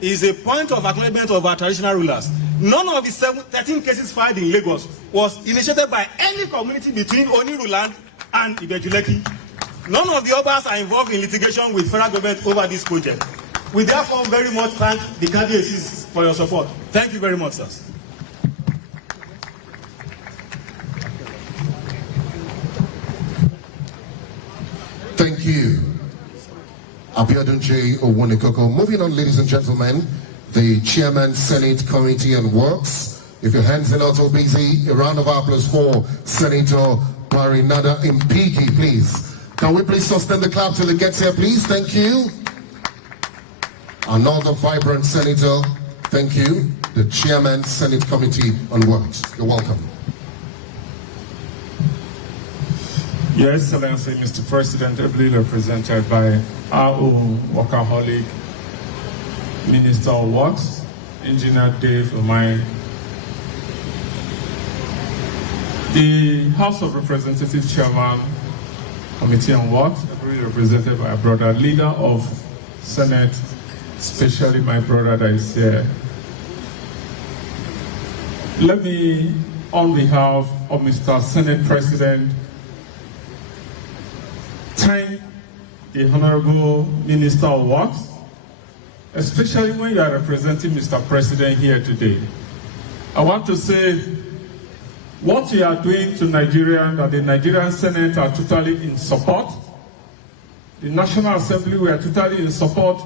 is a point of acknowledgement of our traditional rulers. None of the 13 cases filed in Lagos was initiated by any community between Oniruland and Ibejuleki. None of the others are involved in litigation with federal government over this project. We therefore very much thank the KBACs for your support. Thank you very much, sir. Thank you, Abiodun J. Owonekoko. Moving on, ladies and gentlemen, the Chairman, Senate Committee on Works. If your hands are not so busy, a round of applause for Senator Barinada Impigi, please. Can we please sustain the clap till it gets here, please? Thank you. Another vibrant senator. Thank you. The Chairman, Senate Committee on Works. You're welcome. Your Excellency, Mr. President, ably represented by our own workaholic Minister of Works, Engineer Dave Umahi, the House of Representatives Chairman, Committee on Works, ably represented by a brother, Leader of Senate, especially my brother that is here. Let me, on behalf of Mr. Senate President, thank the Honorable Minister of Works, especially when you are representing Mr. President here today. I want to say what you are doing to Nigeria, that the Nigerian Senate are totally in support. The National Assembly were totally in support,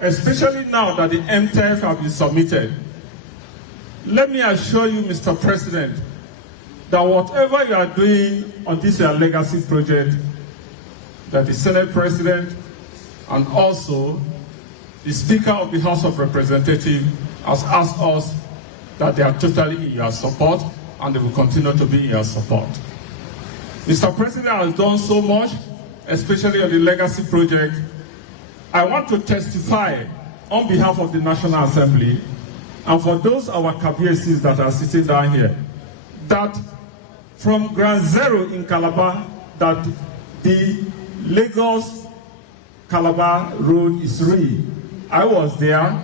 especially now that the MTF have been submitted. Let me assure you, Mr. President, that whatever you are doing on this legacy project, that the Senate President and also the Speaker of the House of Representatives has asked us that they are totally in your support and they will continue to be in your support. Mr. President has done so much, especially on the legacy project. I want to testify on behalf of the National Assembly and for those our KBACs that are sitting down here, that from ground zero in Calabar, that the Lagos-Calabar road is real. I was there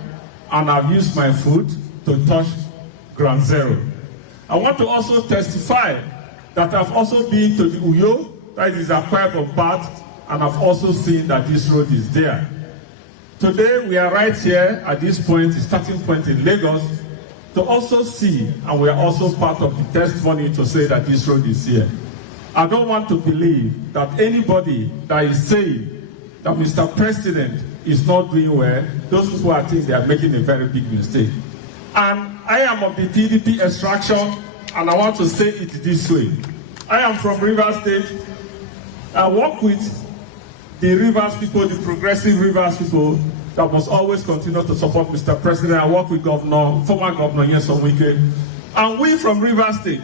and I've used my foot to touch ground zero. I want to also testify that I've also been to the Uyo, that is a pipe of bath, and I've also seen that this road is there. Today we are right here at this point, the starting point in Lagos, to also see, and we are also part of the testimony to say that this road is here. I don't want to believe that anybody that is saying that Mr. President is not doing well, those people are thinking they are making a very big mistake. And I am of the PDP extraction, and I want to say it this way. I am from Rivers State. I work with the Rivers people, the progressive Rivers people that must always continue to support Mr. President. I work with former Governor Nyesom Wike. And we from Rivers State,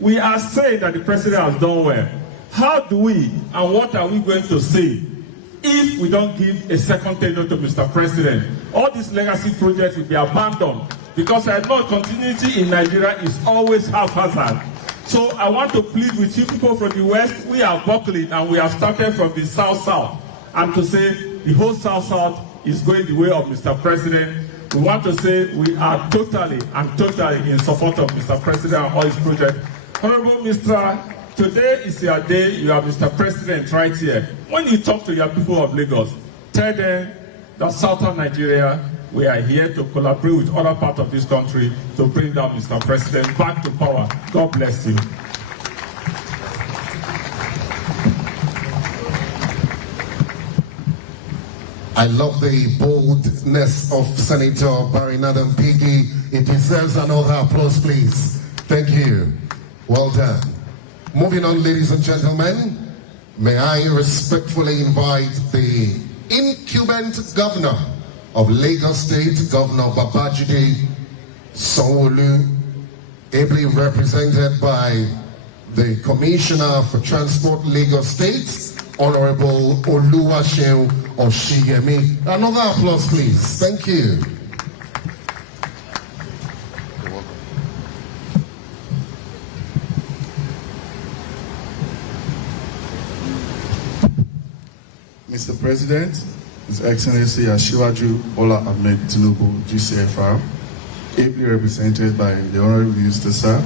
We are saying that the president has done well. How do we and what are we going to say if we don't give a second tenure to Mr. President? All these legacy projects will be abandoned because I know continuity in Nigeria is always haphazard. So I want to plead with you people from the West. We are buckling and we have started from the South-South. And to say the whole South-South is going the way of Mr. President. We want to say we are totally in support of Mr. President and all his projects. Honorable Mr. Today is your day. You are Mr. President right here. When you talk to your people of Lagos, tell them that Southern Nigeria, we are here to collaborate with other parts of this country to bring down Mr. President back to power. God bless you. I love the boldness of Senator Barry Nadam Piggy. It deserves another applause, please. Thank you. Well done. Moving on, ladies and gentlemen, may I respectfully invite the incumbent governor of Lagos State, Governor Babajide Sanwo-Olu, ably represented by the Commissioner for Transport, Lagos State, Honorable Oluwaseun Oshiyemi. Another applause, please. Thank you. Mr. President, His Excellency Asiwaju Bola Ahmed Tinubu, GCFR, ably represented by the Honorable Minister, Sir,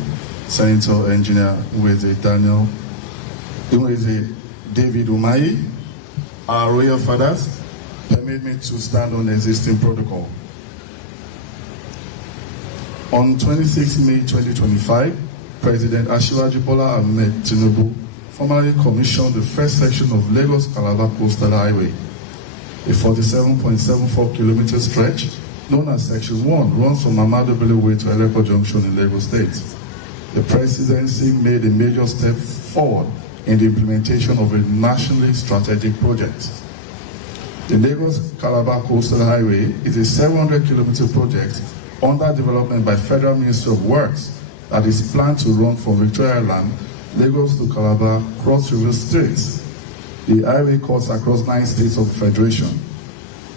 Senator Engineer Nweze David Umahi, our royal fathers, permit me to stand on existing protocol. On 26 May 2025, President Asiwaju Bola Ahmed Tinubu formally commissioned the first section of Lagos-Calabar Coastal Highway, a 47.74 kilometer stretch known as Section 1, runs from Amado Bello Way to Eleko Junction in Lagos State. The presidency made a major step forward in the implementation of a nationally strategic project. The Lagos-Calabar Coastal Highway is a 700-kilometer project under development by Federal Ministry of Works that is planned to run from Victoria Island, Lagos to Calabar, Cross River States. The highway cuts across 9 states of the Federation.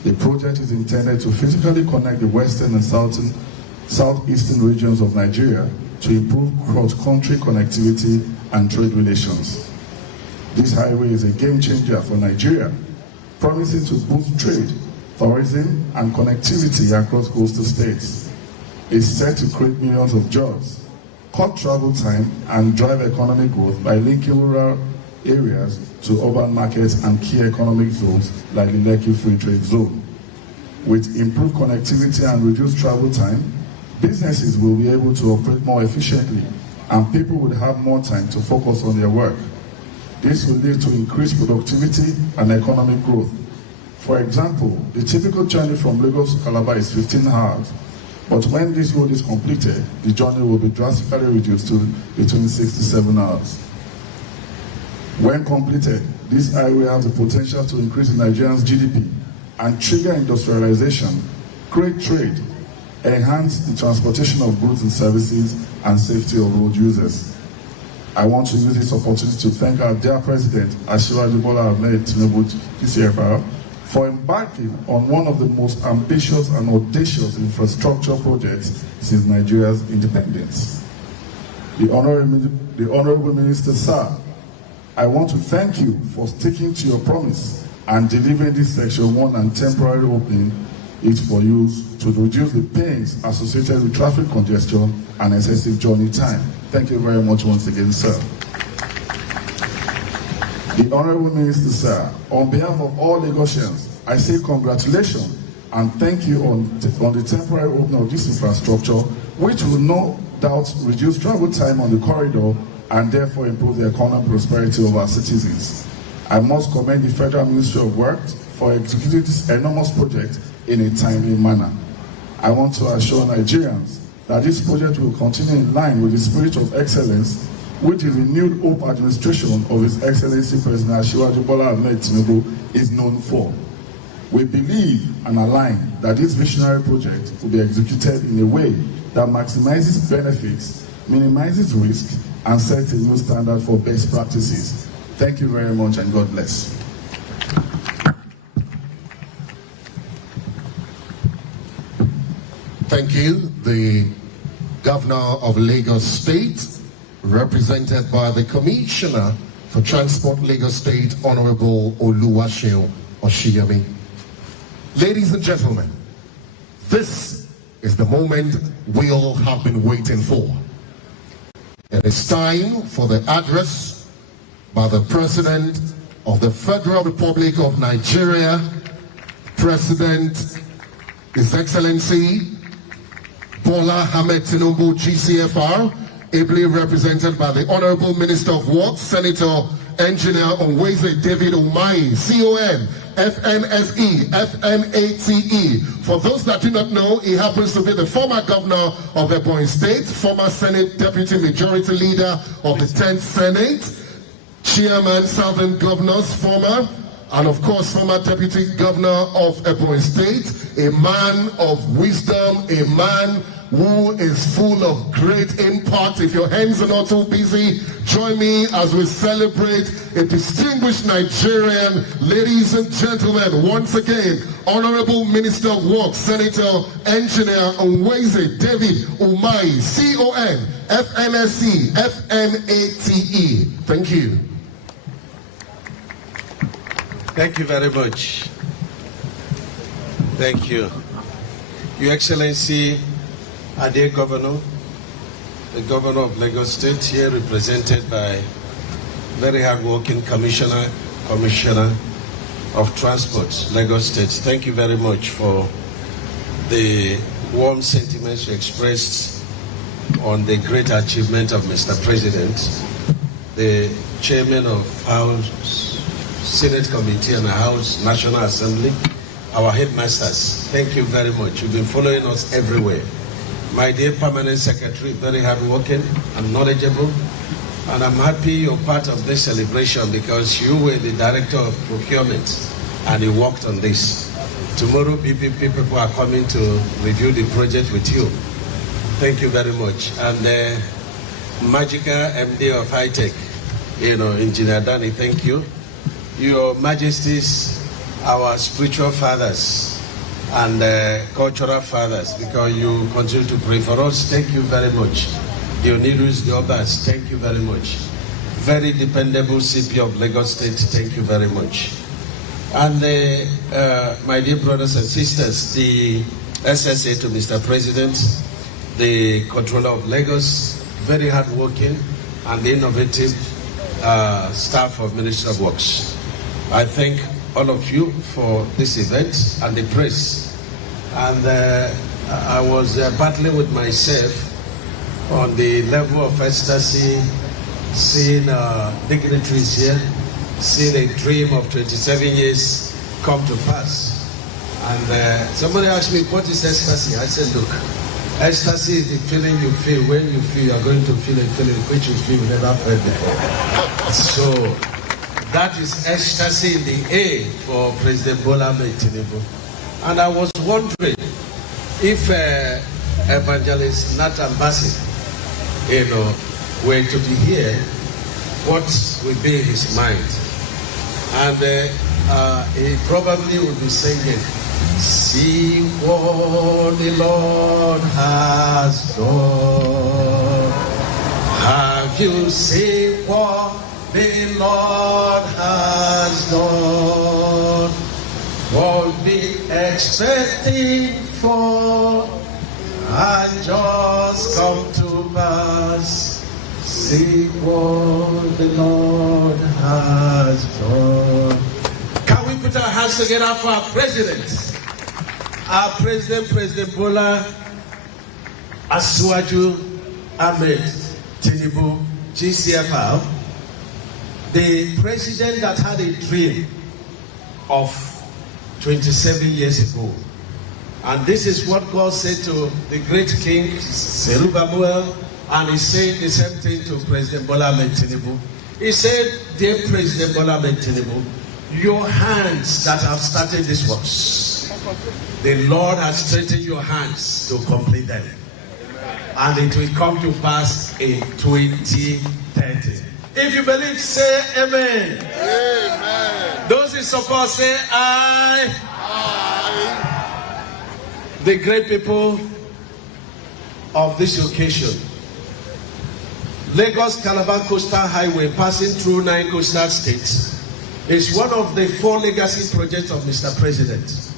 The project is intended to physically connect the western and southeastern regions of Nigeria to improve cross-country connectivity and trade relations. This highway is a game changer for Nigeria, promising to boost trade, tourism, and connectivity across coastal states. It's set to create millions of jobs, cut travel time, and drive economic growth by linking rural areas to urban markets and key economic zones like the Lekki Free Trade Zone. With improved connectivity and reduced travel time, businesses will be able to operate more efficiently and people will have more time to focus on their work. This will lead to increased productivity and economic growth. For example, the typical journey from Lagos to Calabar is 15 hours, but when this road is completed, the journey will be drastically reduced to between 6 to 7 hours. When completed, this highway has the potential to increase Nigerians' GDP and trigger industrialization, create trade, enhance the transportation of goods and services, and safety of road users. I want to use this opportunity to thank our dear President, Asiwaju Bola Ahmed Tinubu, GCFR, for embarking on one of the most ambitious and audacious infrastructure projects since Nigeria's independence. The Honorable Minister, Sir, I want to thank you for sticking to your promise and delivering this Section 1 and temporary opening it for use to reduce the pains associated with traffic congestion and excessive journey time. Thank you very much once again, sir. The Honorable Minister, sir, on behalf of all Lagosians, I say congratulations and thank you on the temporary opening of this infrastructure, which will no doubt reduce travel time on the corridor and therefore improve the economic prosperity of our citizens. I must commend the Federal Ministry of Works for executing this enormous project in a timely manner. I want to assure Nigerians that this project will continue in line with the spirit of excellence which the renewed Hope administration of His Excellency President Asiwaju Bola Ahmed Tinubu is known for. We believe and align that this visionary project will be executed in a way that maximizes benefits, minimizes risk, and set a new standard for best practices. Thank you very much and God bless. Thank you. The Governor of Lagos State, represented by the Commissioner for Transport Lagos State, Honorable Oluwaseun Oshiyemi. Ladies and gentlemen, this is the moment we all have been waiting for. It is time for the address by the President of the Federal Republic of Nigeria, President, His Excellency Bola Ahmed Tinubu, GCFR, ably represented by the Honorable Minister of Works, Senator Engineer Onweze David Umahi, CON, FNSE, FNATE. For those that do not know, he happens to be the former governor of Ebonyi State, former Senate Deputy Majority Leader of the 10th Senate, Chairman Southern Governors, former, and of course former Deputy Governor of Ebonyi State, a man of wisdom, a man who is full of great impact. If your hands are not too busy, join me as we celebrate a distinguished Nigerian. Ladies and gentlemen, once again, Honorable Minister of Works, Senator Engineer Onweze David Umahi, CON, FNSE, FNATE. Thank you. Thank you very much. Thank you. Your Excellency, Ade Governor, the Governor of Lagos State, here represented by very hard-working Commissioner of Transport, Lagos State. Thank you very much for the warm sentiments you expressed on the great achievement of Mr. President, the Chairman of House Senate Committee and the House National Assembly, our headmasters. Thank you very much. You've been following us everywhere. My dear Permanent Secretary, very hardworking and knowledgeable, and I'm happy you're part of this celebration because you were the Director of Procurement and you worked on this. Tomorrow, PPP people are coming to review the project with you. Thank you very much. And Magical MD of High Tech, Engineer Danny, thank you. Your Majesties, our spiritual fathers and cultural fathers, because you continue to pray for us. Thank you very much. The Onirus, the others, thank you very much. Very dependable CP of Lagos State, thank you very much. And my dear brothers and sisters, the SSA to Mr. President, the Controller of Lagos, very hardworking and innovative staff of Ministry of Works. I thank all of you for this event and the press. And I was battling with myself on the level of ecstasy, seeing dignitaries here, seeing a dream of 27 years come to pass. And somebody asked me, what is ecstasy? I said, look, ecstasy is the feeling you feel when you feel you are going to feel a feeling which you feel you never felt before. So, that is ecstasy in the air for President Bola Ahmed Tinubu. And I was wondering if Evangelist Nathan Bassey, were to be here, what would be his mind? And he probably would be singing, "See what the Lord has done. Have you seen what the Lord has done? What be expecting for and just come to pass. See what the Lord has done." Can we put our hands together for our president? Our president, President Bola Asiwaju Ahmed Tinubu, GCFR, the president that had a dream of 27 years ago. And this is what God said to the great king, Zerubbabel, and he said the same thing to President Bola Ahmed Tinubu. He said, "Dear President Bola Ahmed Tinubu, your hands that have started this works, the Lord has strengthened your hands to complete them." and it will come to pass in 2030. If you believe, say amen. Amen. Those in support, say aye. Aye. The great people of this occasion, Lagos-Calabar Coastal Highway passing through 9 coastal states is one of the 4 legacy projects of Mr. President.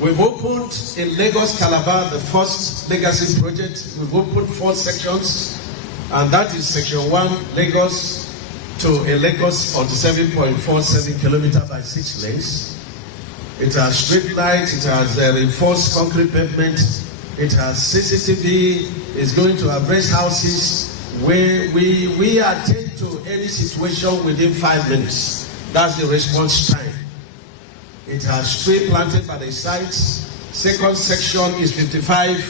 We've opened in Lagos-Calabar the first legacy project. We've opened 4 sections, and that is section 1, Lagos to a Lagos 47.47 kilometers by 6 lanes. It has street lights, it has reinforced concrete pavement, it has CCTV, it's going to address houses where we attend to any situation within 5 minutes. That's the response time. It has tree planted by the sites. Second section is 55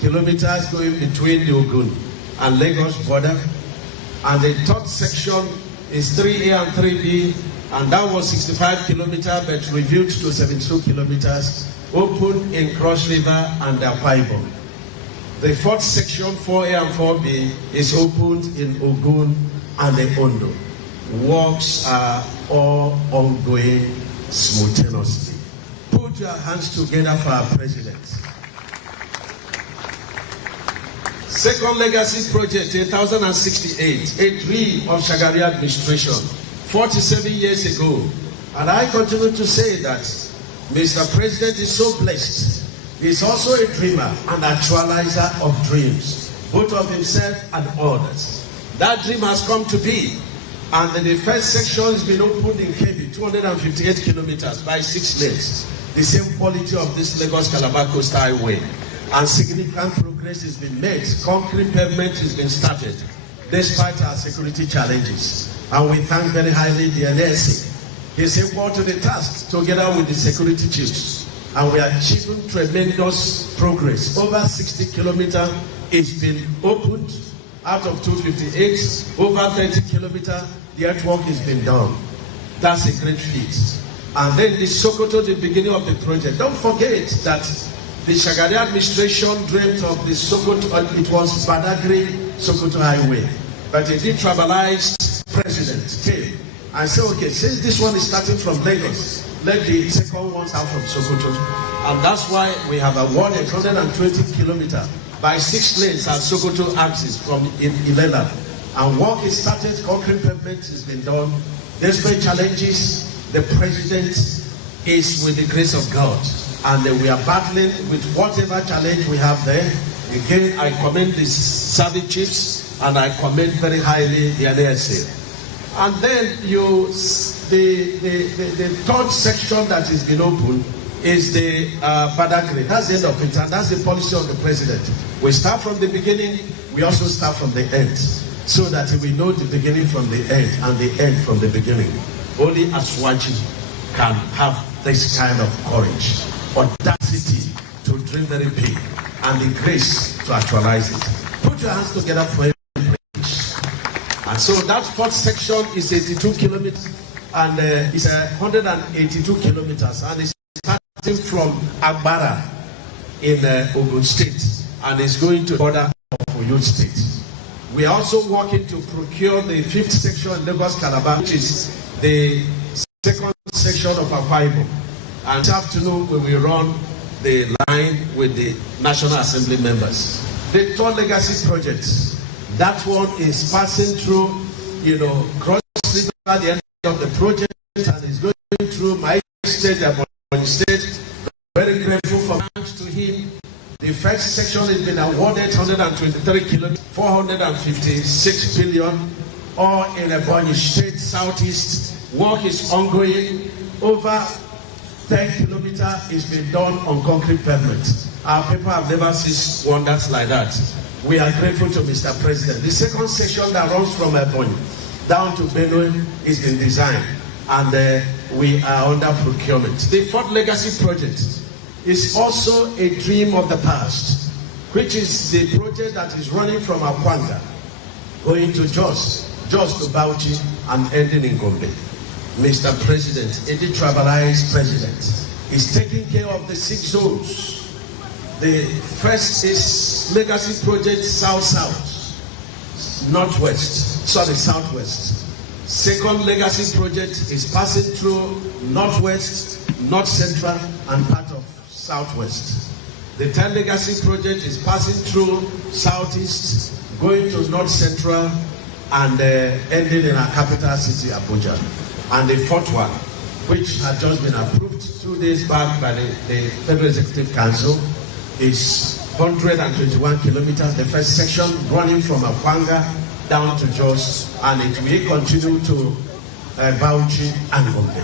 kilometers going between the Ogun and Lagos border. And the third section is 3A and 3B, and that was 65 kilometers but reviewed to 72 kilometers, opened in Cross River and Akwa Ibom. The fourth section, 4A and 4B, is opened in Ogun and the Ondo. Works are all ongoing simultaneously. Put your hands together for our president. Second legacy project, 1068, a dream of Shagari administration, 47 years ago. And I continue to say that Mr. President is so blessed. He's also a dreamer and actualizer of dreams, both of himself and others. That dream has come to be, and the first section has been opened in Kebbi, 258 kilometers by 6 lanes, the same quality of this Lagos-Calabar Coastal Highway. And significant progress has been made. Concrete pavement has been started, despite our security challenges. And we thank very highly the NSA. He's equal to the task, together with the security chiefs. And we are achieving tremendous progress. Over 60 kilometers is been opened out of 258. Over 30 kilometers, the earthwork has been done. That's a great feat. And then the Sokoto, the beginning of the project. Don't forget that the Shagari administration dreamt of the Sokoto, it was Badagry Sokoto Highway. But the detribalized president came and said, okay, since this one is starting from Lagos, let the second one out from Sokoto. And that's why we have awarded 120 kilometers by 6 lanes at Sokoto axis from Ilela. And work is started, concrete pavement has been done. Despite challenges, the president is with the grace of God. And we are battling with whatever challenge we have there. Again, I commend the service chiefs and I commend very highly the NSA. And then the third section that has been opened is the Badagry. That's the end of it, and that's the policy of the president. We start from the beginning, we also start from the end, so that we know the beginning from the end and the end from the beginning. Only Aswaji can have this kind of courage, audacity to dream very big, and the grace to actualize it. Put your hands together for him. And so that fourth section is 82 kilometers, and it's 182 kilometers, and it's starting from Agbara in Ogun State, and it's going to the border of Oyo State. We are also working to procure the 5th section in Lagos-Calabar, which is the second section of Akwa Ibom. And this afternoon, we will run the line with the National Assembly members. The third legacy project, that one is passing through, Cross River at the end of the project, and is going through my state, Ebonyi State. Very grateful for to him. The first section has been awarded 123 kilometers, 456 billion, all in Ebonyi State, southeast. Work is ongoing. Over 10 kilometers is being done on concrete pavement. Our people have never seen wonders like that. We are grateful to Mr. President. The second section that runs from Ebonyi down to Benue is being designed, and we are under procurement. The fourth legacy project is also a dream of the past, which is the project that is running from Akwanga, going to Jos to Bauchi, and ending in Gombe. Mr. President, a detribalized president, is taking care of the 6 zones The first is Legacy Project South-South, Northwest, sorry, Southwest. Second Legacy Project is passing through Northwest, North Central, and part of Southwest. The third Legacy Project is passing through Southeast, going to North Central, and ending in our capital city, Abuja. And the fourth one, which had just been approved 2 days back by the Federal Executive Council, is 121 kilometers, the first section running from Akwanga down to Jos, and it will continue to Bauchi and Gombe.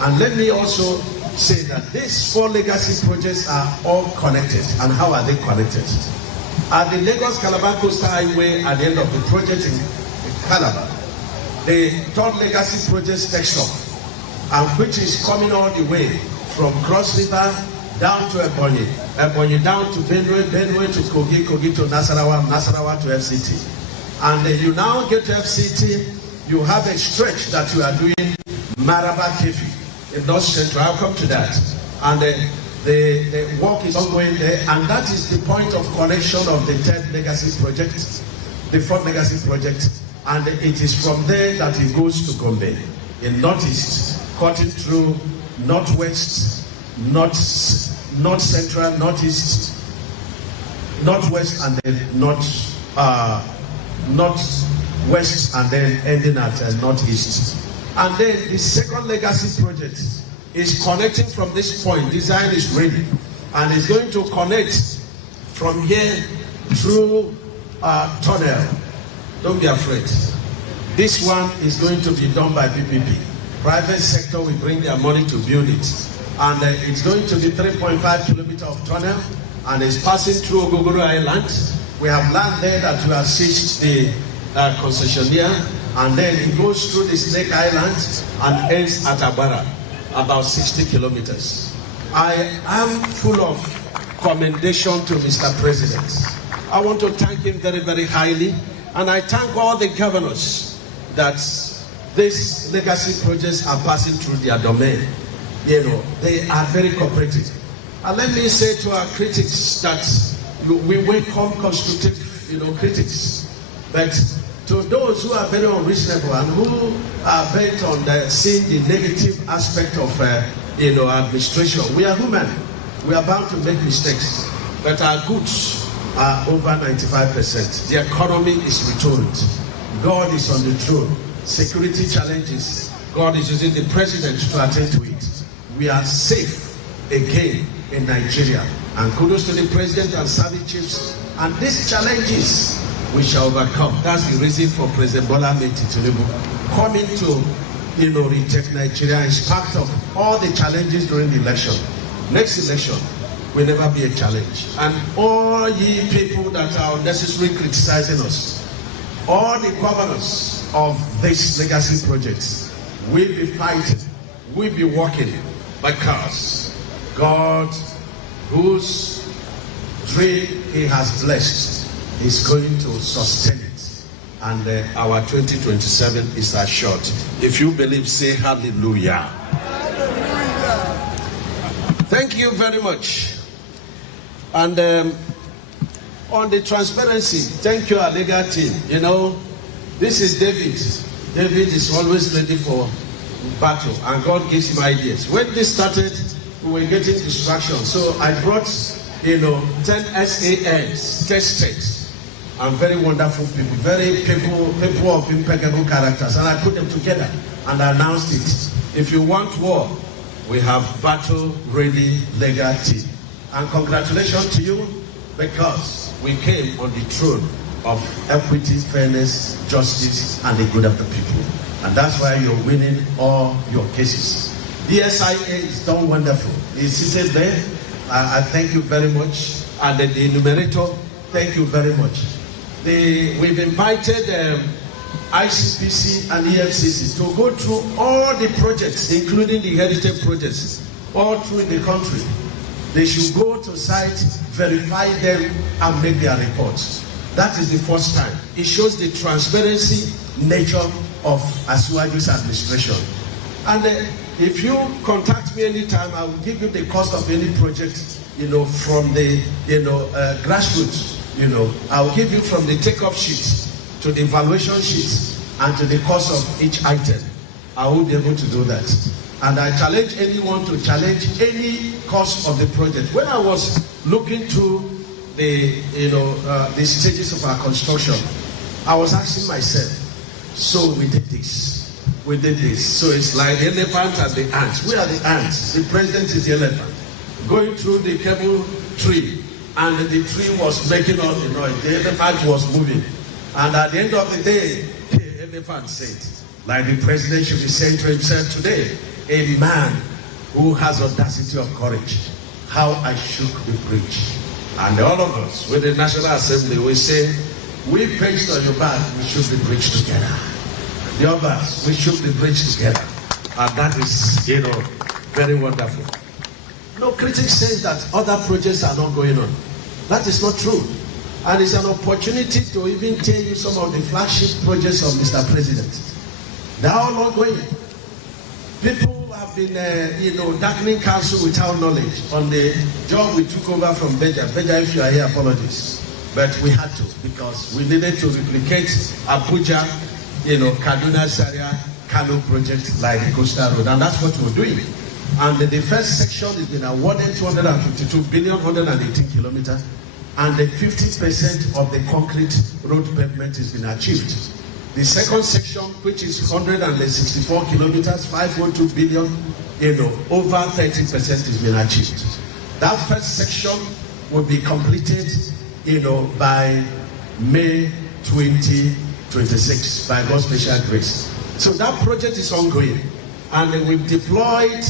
And let me also say that these 4 legacy projects are all connected. And how are they connected? At the Lagos-Calabar Coastal Highway, at the end of the project in Calabar, the third legacy project takes off, and which is coming all the way from Cross River down to Ebonyi, Ebonyi down to Benue, Benue to Kogi, Kogi to Nasarawa, Nasarawa to FCT. And then you now get to FCT, you have a stretch that you are doing Maraba Kefi in North Central. I'll come to that. And the work is ongoing there, and that is the point of connection of the third legacy project, the fourth legacy project, and it is from there that it goes to Gombe in Northeast, cutting through Northwest, North Central, Northeast, Northwest, and then Northwest, and then ending at Northeast. And then the second legacy project is connecting from this point. Design is ready, and it's going to connect from here through tunnel. Don't be afraid. This one is going to be done by PPP. Private sector will bring their money to build it, and it's going to be 3.5 kilometers of tunnel, and it's passing through Ogogoro Island. We have land there that we have seized the concessionaire, and then it goes through the Snake Island and ends at Abara, about 60 kilometers. I am full of commendation to Mr. President. I want to thank him very, very highly, and I thank all the governors that these legacy projects are passing through their domain. You know, they are very cooperative. And let me say to our critics that we welcome constructive, critics. But to those who are very unreasonable and who are bent on seeing the negative aspect of administration, we are human. We are bound to make mistakes. But our goods are over 95%. The economy is retooled. God is on the throne. Security challenges, God is using the president to attend to it. We are safe again in Nigeria. And kudos to the president and service chiefs. And these challenges we shall overcome. That's the reason for President Bola Tinubu coming to retake Nigeria in spite of all the challenges during the election. Next election will never be a challenge. And all ye people that are unnecessarily criticizing us, all the governors of these legacy projects will be fighting, will be working, because God, whose dream he has blessed, is going to sustain it. And our 2027 is assured. If you believe, say hallelujah. Thank you very much. And on the transparency, thank you, our legal team. This is David. David is always ready for battle, and God gives him ideas. When this started, we were getting distractions. So I brought, 10 SANs, tested, and very wonderful people, people of impeccable characters, and I put them together and announced it. If you want war, we have battle-ready legal team. And congratulations to you, because we came on the throne of equity, fairness, justice, and the good of the people. And that's why you're winning all your cases. The SIA is done wonderful. He's seated there. I thank you very much. And the enumerator, thank you very much. We've invited ICPC and EFCC to go through all the projects, including the heritage projects, all through the country. They should go to site, verify them, and make their reports. That is the first time. It shows the transparency nature of Asiwaju's administration. And if you contact me anytime, I will give you the cost of any project from the, grassroots. I'll give you from the take-off sheet to the evaluation sheet and to the cost of each item. I will be able to do that. And I challenge anyone to challenge any cost of the project. When I was looking through the stages of our construction, I was asking myself, so we did this. So it's like the elephant and the ants. We are the ants. The president is the elephant. Going through the cable tree, and the tree was making all the noise. The elephant was moving. And at the end of the day, the elephant said, like the president should be saying to himself today, a man who has audacity of courage, how I shook the bridge. And all of us with the National Assembly, we say, we preached on your back, we shook the bridge together. The others, we shook the bridge together. And that is, very wonderful. No, critics say that other projects are not going on. That is not true. And it's an opportunity to even tell you some of the flagship projects of Mr. President. They are all ongoing. People have been, darkening council without knowledge on the job we took over from Beja. Beja, if you are here, apologies. But we had to, because we needed to replicate Abuja, Kaduna, Zaria, Kano project like the Coastal Road. And that's what we're doing. And the first section has been awarded 252 billion, 118 kilometers. And the 50% of the concrete road pavement has been achieved. The second section, which is 164 kilometers, 512 billion, over 30% has been achieved. That first section will be completed, by May 2026, by God's special grace. So that project is ongoing. And we've deployed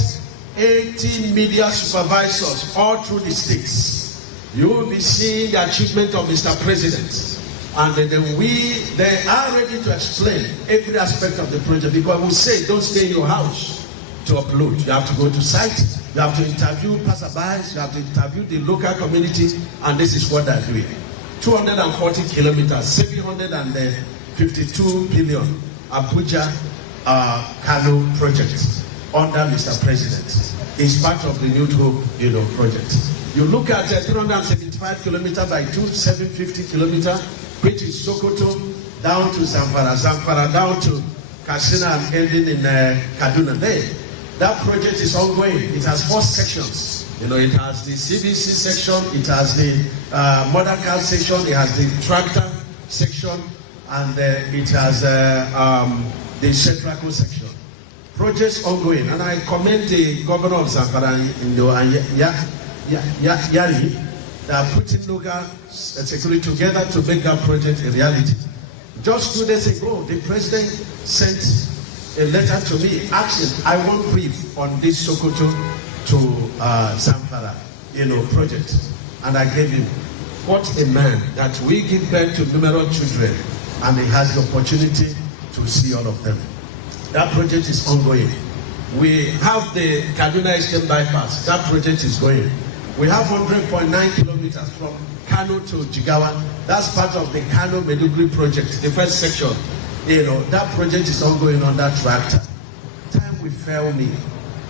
80 media supervisors all through the states. You will be seeing the achievement of Mr. President. And they are ready to explain every aspect of the project, because we say don't stay in your house to upload. You have to go to site, you have to interview passerbys, you have to interview the local community, and this is what they're doing. 240 kilometers, 752 billion Abuja Kano project under Mr. President. It's part of the New Hope, project. You look at 375 kilometers by 750 kilometers, which is Sokoto down to Zamfara down to Katsina and ending in Kaduna. That project is ongoing. It has 4 sections. It has the CBC section, it has the motor car section, it has the tractor section, and it has the Central section. Projects ongoing, and I commend the governor of Zamfara and Yari that are putting local security together to make that project a reality. Just 2 days ago, the president sent a letter to me asking, I want brief on this Sokoto to Zamfara, project. And I gave him, what a man that we give birth to numerous children and he has the opportunity to see all of them. That project is ongoing. We have the Kaduna Eastern Bypass. That project is going. We have 100.9 kilometers from Kano to Jigawa. That's part of the Kano Meduguri project, the first section. That project is ongoing on that tractor. Time will fail me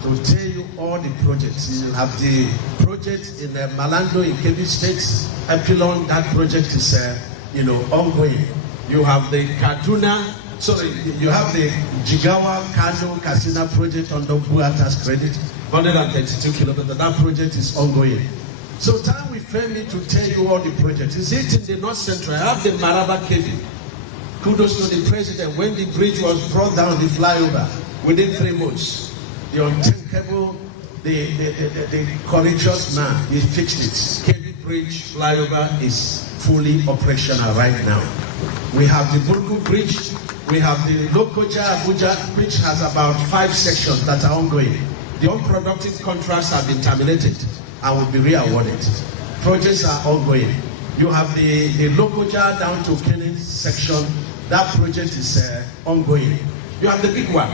to tell you all the projects. You have the project in Malando in Kebbi State, Epilon. That project is, ongoing. You have the Kaduna. Sorry, you have the Jigawa Kano Katsina project under Buata's credit, 132 kilometers. That project is ongoing. So time will fail me to tell you all the projects. Is it in the North Central? I have the Maraba Kevi. Kudos to the president. When the bridge was brought down, the flyover, within 3 months, the unthinkable, the courageous man, he fixed it. Kevi Bridge flyover is fully operational right now. We have the Burgu Bridge. We have the Lokoja Abuja, which has about 5 sections that are ongoing. The unproductive contracts have been terminated and will be re-awarded. Projects are ongoing. You have the Lokoja down to Kenny section. That project is ongoing. You have the big one,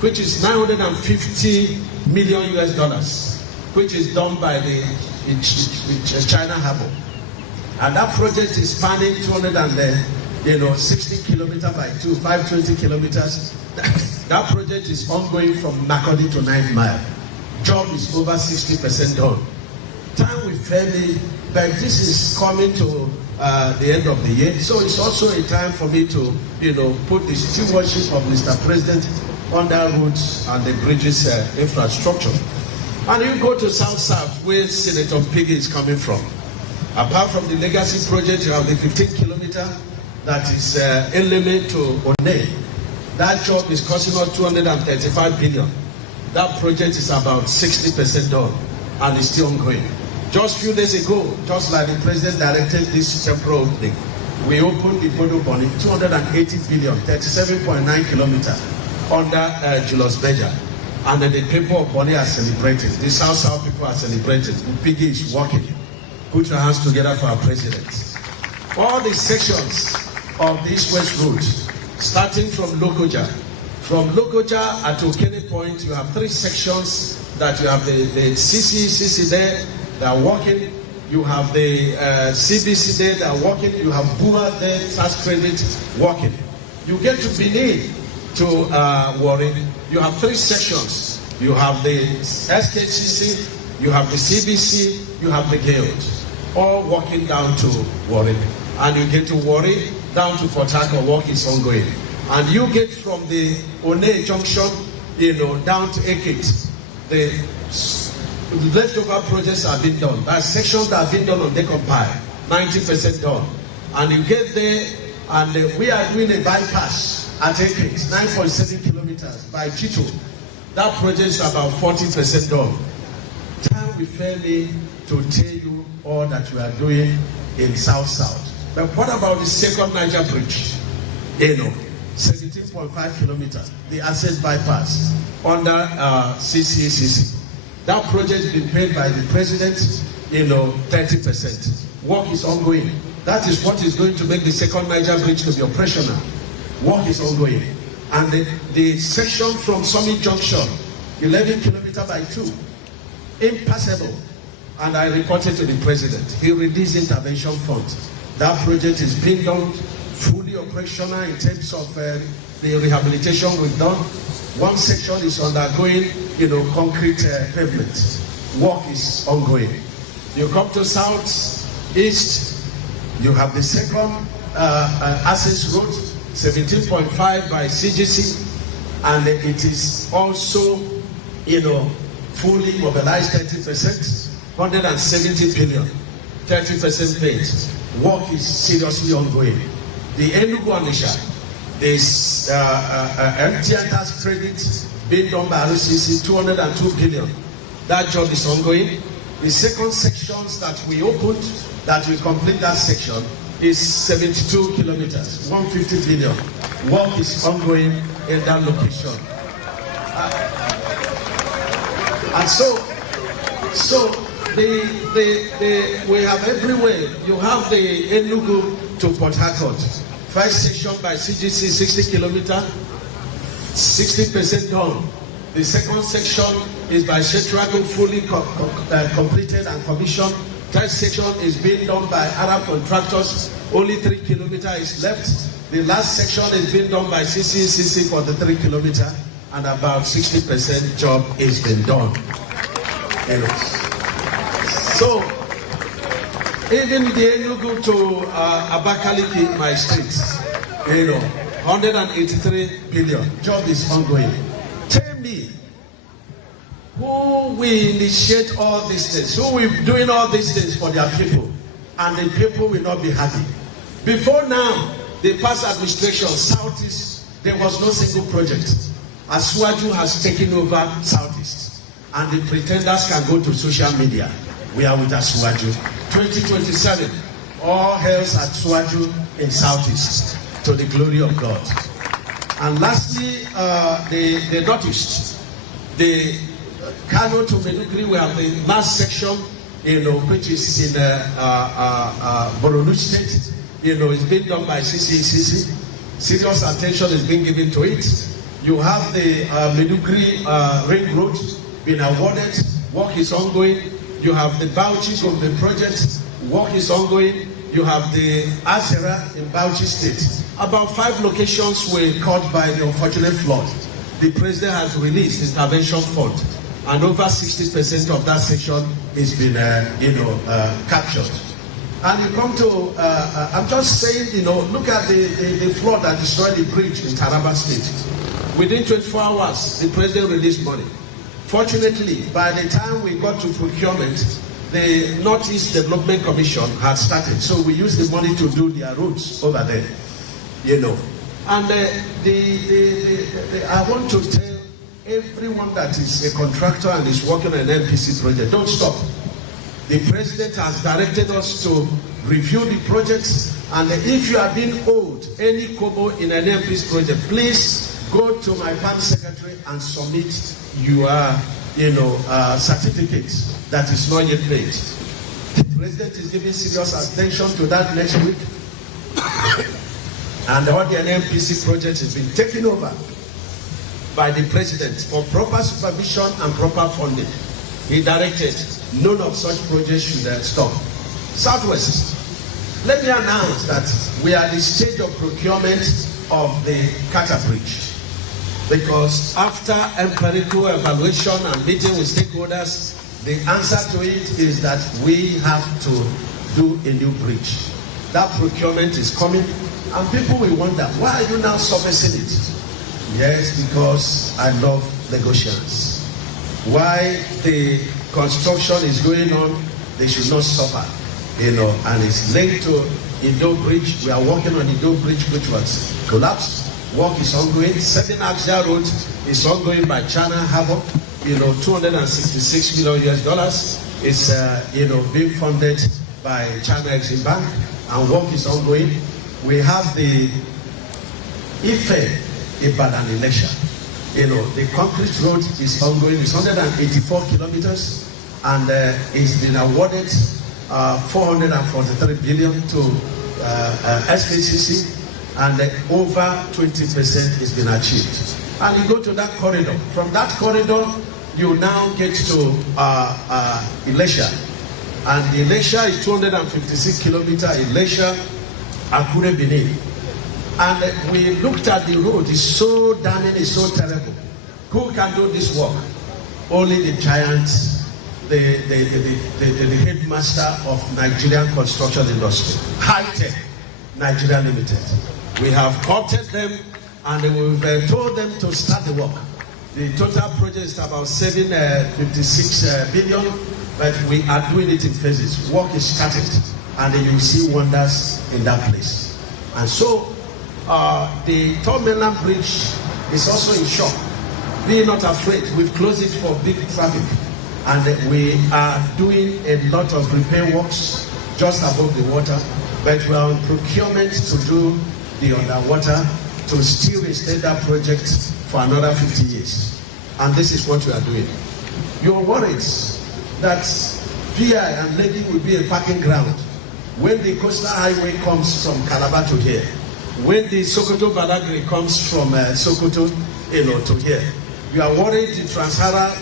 which is $950 million US, which is done by the China Harbour. And that project is spanning 60 kilometers by 520 kilometers. That project is ongoing from Makurdi to 9 Mile. Job is over 60% done. Time will fail me, but this is coming to the end of the year, so it's also a time for me to, put the stewardship of Mr. President on the roads and the bridges infrastructure. And you go to South, where Senator Piggy is coming from. Apart from the legacy project, you have the 15-kilometer that is Eleme to One. That job is costing us 235 billion. That project is about 60% done, and it's still ongoing. Just a few days ago, just like the president directed this temporary opening, we opened the Bodo Boni, 280 billion, 37.9 kilometers under Julius Berger. And then the people of Boni are celebrating. The South people are celebrating. Piggy is working. Put your hands together for our president. All the sections of the East-West Road, starting from Lokoja. From Lokoja at Okene Point, you have 3 sections that you have the CC there, they are working. You have the CBC there, they are working. You have Buma there, tax credit, working. You get to Benin to Warren. You have 3 sections. You have the SKCC, you have the CBC, you have the Guild, all working down to Warren. And you get to Warren, down to Port Harcourt, work is ongoing. And you get from the One Junction, down to Ekit. The leftover projects have been done. There are sections that have been done on Decompile, 90% done. And you get there, and we are doing a bypass at Ekit, 9.7 kilometers by Chito. That project is about 40% done. Time will fail me to tell you all that we are doing in South. But what about the second Niger Bridge? 17.5 kilometers, the asset bypass under CCCC. That project has been paid by the president, 30%. Work is ongoing. That is what is going to make the second Niger Bridge to be operational. Work is ongoing. And the section from Summit Junction, 11 kilometers by 2, impassable. And I reported to the president. He released intervention funds. That project is being done, fully operational in terms of the rehabilitation we've done. One section is undergoing, concrete pavement. Work is ongoing. You come to South East, you have the second access road, 17.5 by CGC, and it is also, fully mobilized 30%, 170 billion, 30% paid. Work is seriously ongoing. The Enugu-Onitsha, there's MTN tax credit being done by RCC, 202 billion. That job is ongoing. The second sections that we opened, that we complete that section, is 72 kilometers, 150 billion. Work is ongoing in that location. And so we have everywhere. You have the Enugu to Port Harcourt. First section by CGC, 60 kilometers, 60% done. The second section is by Shetrago, fully completed and commissioned. Third section is being done by Arab contractors. Only 3 kilometers is left. The last section is being done by CCCC for the 3 kilometers, and about 60% job is being done. So, even the Enugu to Abakaliki, my state, 183 billion. Job is ongoing. Tell me, who will initiate all these things? Who will be doing all these things for their people? And the people will not be happy. Before now, the past administration, Southeast, there was no single project. Asuwaju has taken over Southeast. And the pretenders can go to social media. We are with Asuwaju. 2027, all hails at Asuwaju in Southeast, to the glory of God. And lastly, the Northeast, the Kano to Medugri, we have the mass section, which is in Borno State. It's being done by CCCC. Serious attention is being given to it. You have the Medugri Ring Road being awarded. Work is ongoing. You have the Bauchi of the project. Work is ongoing. You have the Azera in Bauchi State. About 5 locations were caught by the unfortunate flood. The president has released intervention fund, and over 60% of that section has been, captured. And you come to, I'm just saying, look at the flood that destroyed the bridge in Taraba State. Within 24 hours, the president released money. Fortunately, by the time we got to procurement, the Northeast Development Commission had started, so we used the money to do their roads over there, And I want to tell everyone that is a contractor and is working on an NPC project, don't stop. The president has directed us to review the projects, and if you are being owed any kobo in an NPC project, please go to my PAM secretary and submit your certificate that is not yet paid. The president is giving serious attention to that next week. And all the NPC project has been taken over by the president for proper supervision and proper funding. He directed none of such projects should stop. Southwest, let me announce that we are at the stage of procurement of the Carter Bridge. Because after empirical evaluation and meeting with stakeholders, the answer to it is that we have to do a new bridge. That procurement is coming, and people will wonder, why are you now surfacing it? Yes, because I love negotiations. Why the construction is going on, they should not suffer, and it's linked to Indo Bridge. We are working on Indo Bridge, which was collapsed. Work is ongoing. 7 Axia Road is ongoing by China Harbour. $266 million is being funded by China Exim Bank, and work is ongoing. We have the Ife Ibadan Ilesha. The concrete road is ongoing. It's 184 kilometers, and it's been awarded 443 billion to SKCC, and over 20% has been achieved. And you go to that corridor. From that corridor, you now get to Ilesha, and Ilesha is 256 kilometers. Ilesha, Akure, Benin. And we looked at the road. It's so damning, it's so terrible. Who can do this work? Only the giants, the headmaster of Nigerian construction industry, High-Tech Nigeria Limited. We have courted them, and we've told them to start the work. The total project is about 756 billion, but we are doing it in phases. Work is started, and you will see wonders in that place. And so, the Third Mainland Bridge is also in shock. Be not afraid. We've closed it for big traffic, and we are doing a lot of repair works just above the water, but we are on procurement to do the underwater to still reinstate that project for another 50 years. And this is what we are doing. You're worried that VI and Lady will be a parking ground when the coastal highway comes from Calabar to here, when the Sokoto Badagry comes from Sokoto to here. You are worried the Trans-Sahara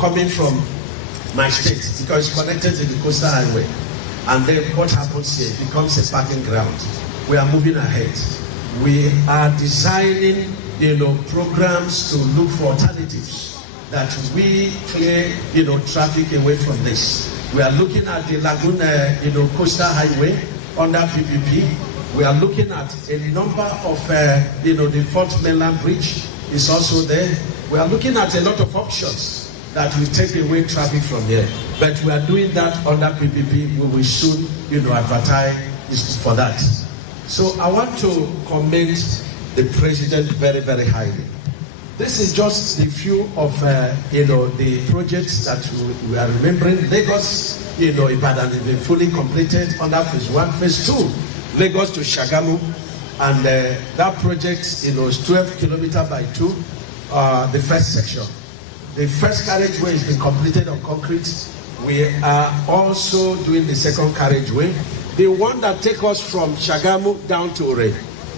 coming from my state because it's connected to the coastal highway. And then what happens here? It becomes a parking ground. We are moving ahead. We are designing programs to look for alternatives that we clear traffic away from this. We are looking at the Lagoon coastal highway under PPP. We are looking at a number of the Fourth Mainland Bridge is also there. We are looking at a lot of options that will take away traffic from here. But we are doing that under PPP. We will soon advertise for that. So I want to commend the president very, very highly. This is just a few of the projects that we are remembering. Lagos, Ibadan has been fully completed under phase 1, phase 2. Lagos to Shagamu, and that project is 12 kilometers by 2, the first section. The first carriageway has been completed on concrete. We are also doing the second carriageway. The one that takes us from Shagamu down to Ore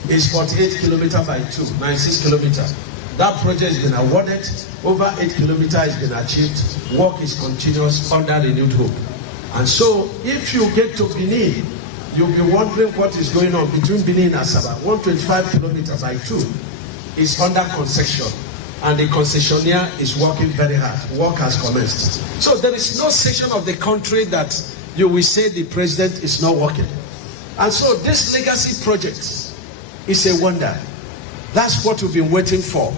is 48 kilometers by 2, 96 kilometers. That project has been awarded. Over 8 kilometers has been achieved. Work is continuous under renewed hope. And so, if you get to Benin, you'll be wondering what is going on between Benin and Asaba. 125 kilometers by 2 is under construction. and the concessionaire is working very hard. Work has commenced. So there is no section of the country that you will say the president is not working. And so this legacy project is a wonder. That's what we've been waiting for,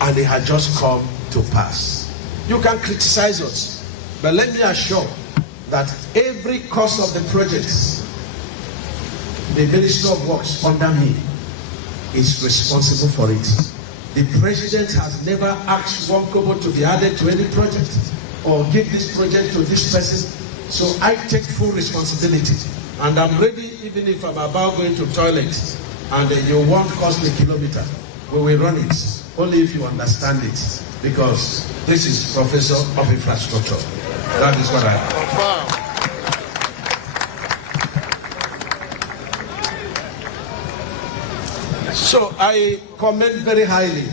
and it had just come to pass. You can criticize us, but let me assure that every cost of the projects, the Minister of Works under me is responsible for it. The president has never asked one kobo to be added to any project or give this project to this person. So I take full responsibility, and I'm ready, even if I'm about going to toilet and you won't cost me a kilometer, we will run it, only if you understand it, because this is Professor of Infrastructure. That is what I am. So I commend very highly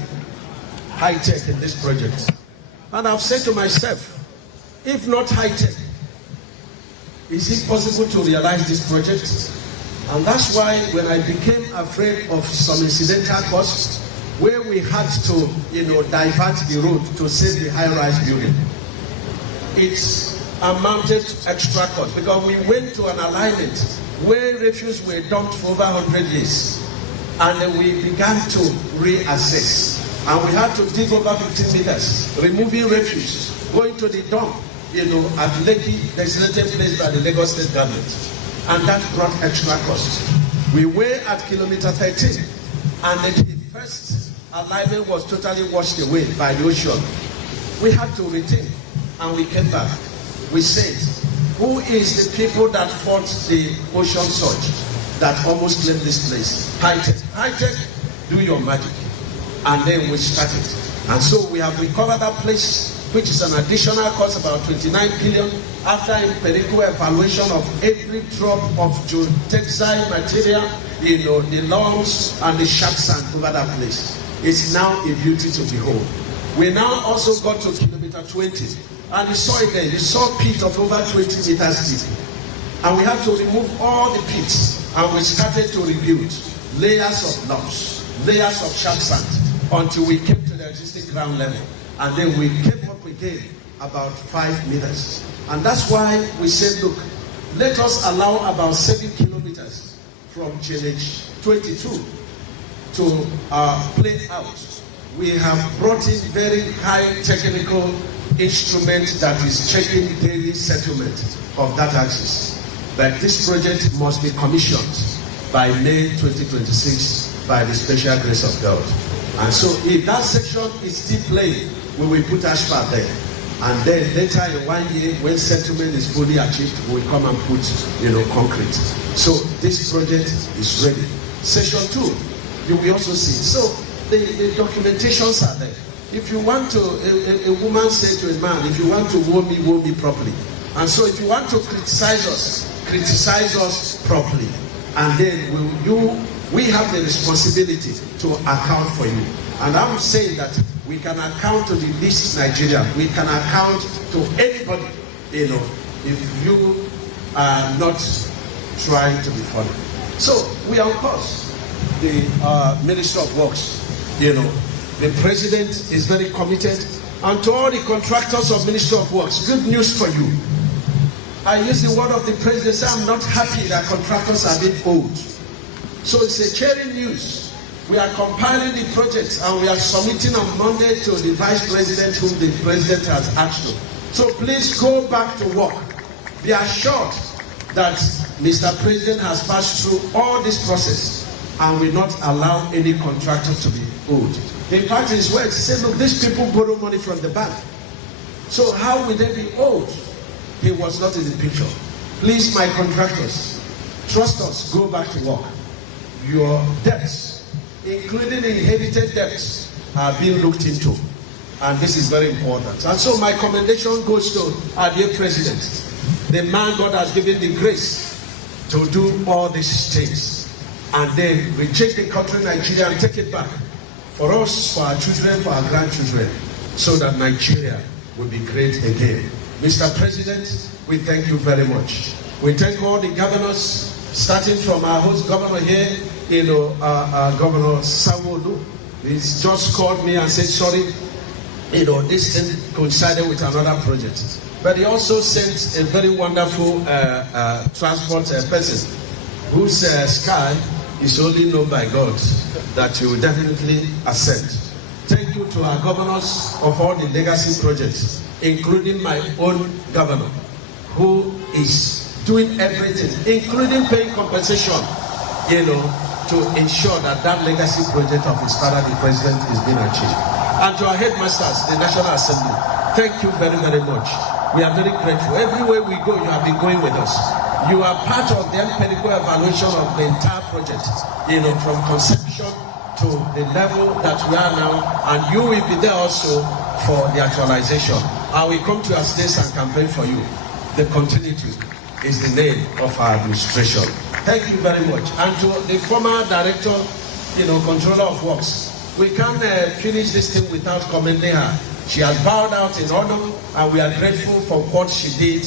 high tech in this project. And I've said to myself, if not high tech, is it possible to realize this project? And that's why when I became afraid of some incidental costs, where we had to, divert the road to save the high-rise building, it amounted to extra cost because we went to an alignment where refuse were dumped for over 100 years. And then we began to reassess. And we had to dig over 15 meters, removing refuse, going to the dump, at Lekki, designated place by the Lagos State government. And that brought extra cost. We were at kilometer 13, and then the first alignment was totally washed away by the ocean. We had to rethink, and we came back. We said, who is the people that fought the ocean surge that almost claimed this place? High tech. High tech, do your magic. And then we started. And so we have recovered that place, which is an additional cost about 29 billion after empirical evaluation of every drop of geotextile material, the lumps and the sharp sand over that place. It's now a beauty to behold. We now also got to kilometer 20, and you saw it there. You saw a pit of over 20 meters deep. And we had to remove all the pits, and we started to rebuild layers of lumps, layers of sharp sand, until we came to the existing ground level. And then we came up again about 5 meters. And that's why we said, look, let us allow about 7 kilometers from GNH 22 to play out. We have brought in very high technical instrument that is checking daily settlement of that axis. But this project must be commissioned by May 2026 by the special grace of God. And so if that section is still playing, we will put asphalt there. And then later in 1 year, when settlement is fully achieved, we will come and put, concrete. So this project is ready. Section 2, you will also see. So the documentations are there. If you want to, a woman said to a man, if you want to woe me properly. And so if you want to criticize us properly. And then we have the responsibility to account for you. And I'm saying that we can account to the least Nigerian. We can account to anybody, if you are not trying to be funny. So we are, of course, the Minister of Works, the President is very committed. And to all the contractors of Minister of Works, good news for you. I use the word of the President, say I'm not happy that contractors are being owed. So it's a cheering news. We are compiling the projects and we are submitting on Monday to the Vice President whom the President has asked to. So please go back to work. Be assured that Mr. President has passed through all this process and will not allow any contractor to be owed. In fact, his words, he said, look, these people borrow money from the bank. So how will they be owed? He was not in the picture. Please, my contractors, trust us, go back to work. Your debts, including inherited debts, are being looked into. And this is very important. And so my commendation goes to our dear President, the man God has given the grace to do all these things. And then we take the country Nigeria and take it back. For us, for our children, for our grandchildren, so that Nigeria will be great again. Mr. President, we thank you very much. We thank all the governors, starting from our host governor here, Governor Sanwo-Olu, He's just called me and said, sorry, this thing coincided with another project. But he also sent a very wonderful transport person whose sky is only known by God, that you will definitely accept. Thank you to our governors of all the legacy projects, including my own governor, who is doing everything, including paying compensation, to ensure that that legacy project of his father, the president, is being achieved. And to our headmasters, the National Assembly, thank you very, very much. We are very grateful. Everywhere we go, you have been going with us. You are part of the empirical evaluation of the entire project, from conception to the level that we are now, and you will be there also for the actualization. I will come to your states and campaign for you. The continuity is the name of our administration. Thank you very much. And to the former director, controller of works, we can't finish this thing without commending her. She has bowed out in honor, and we are grateful for what she did,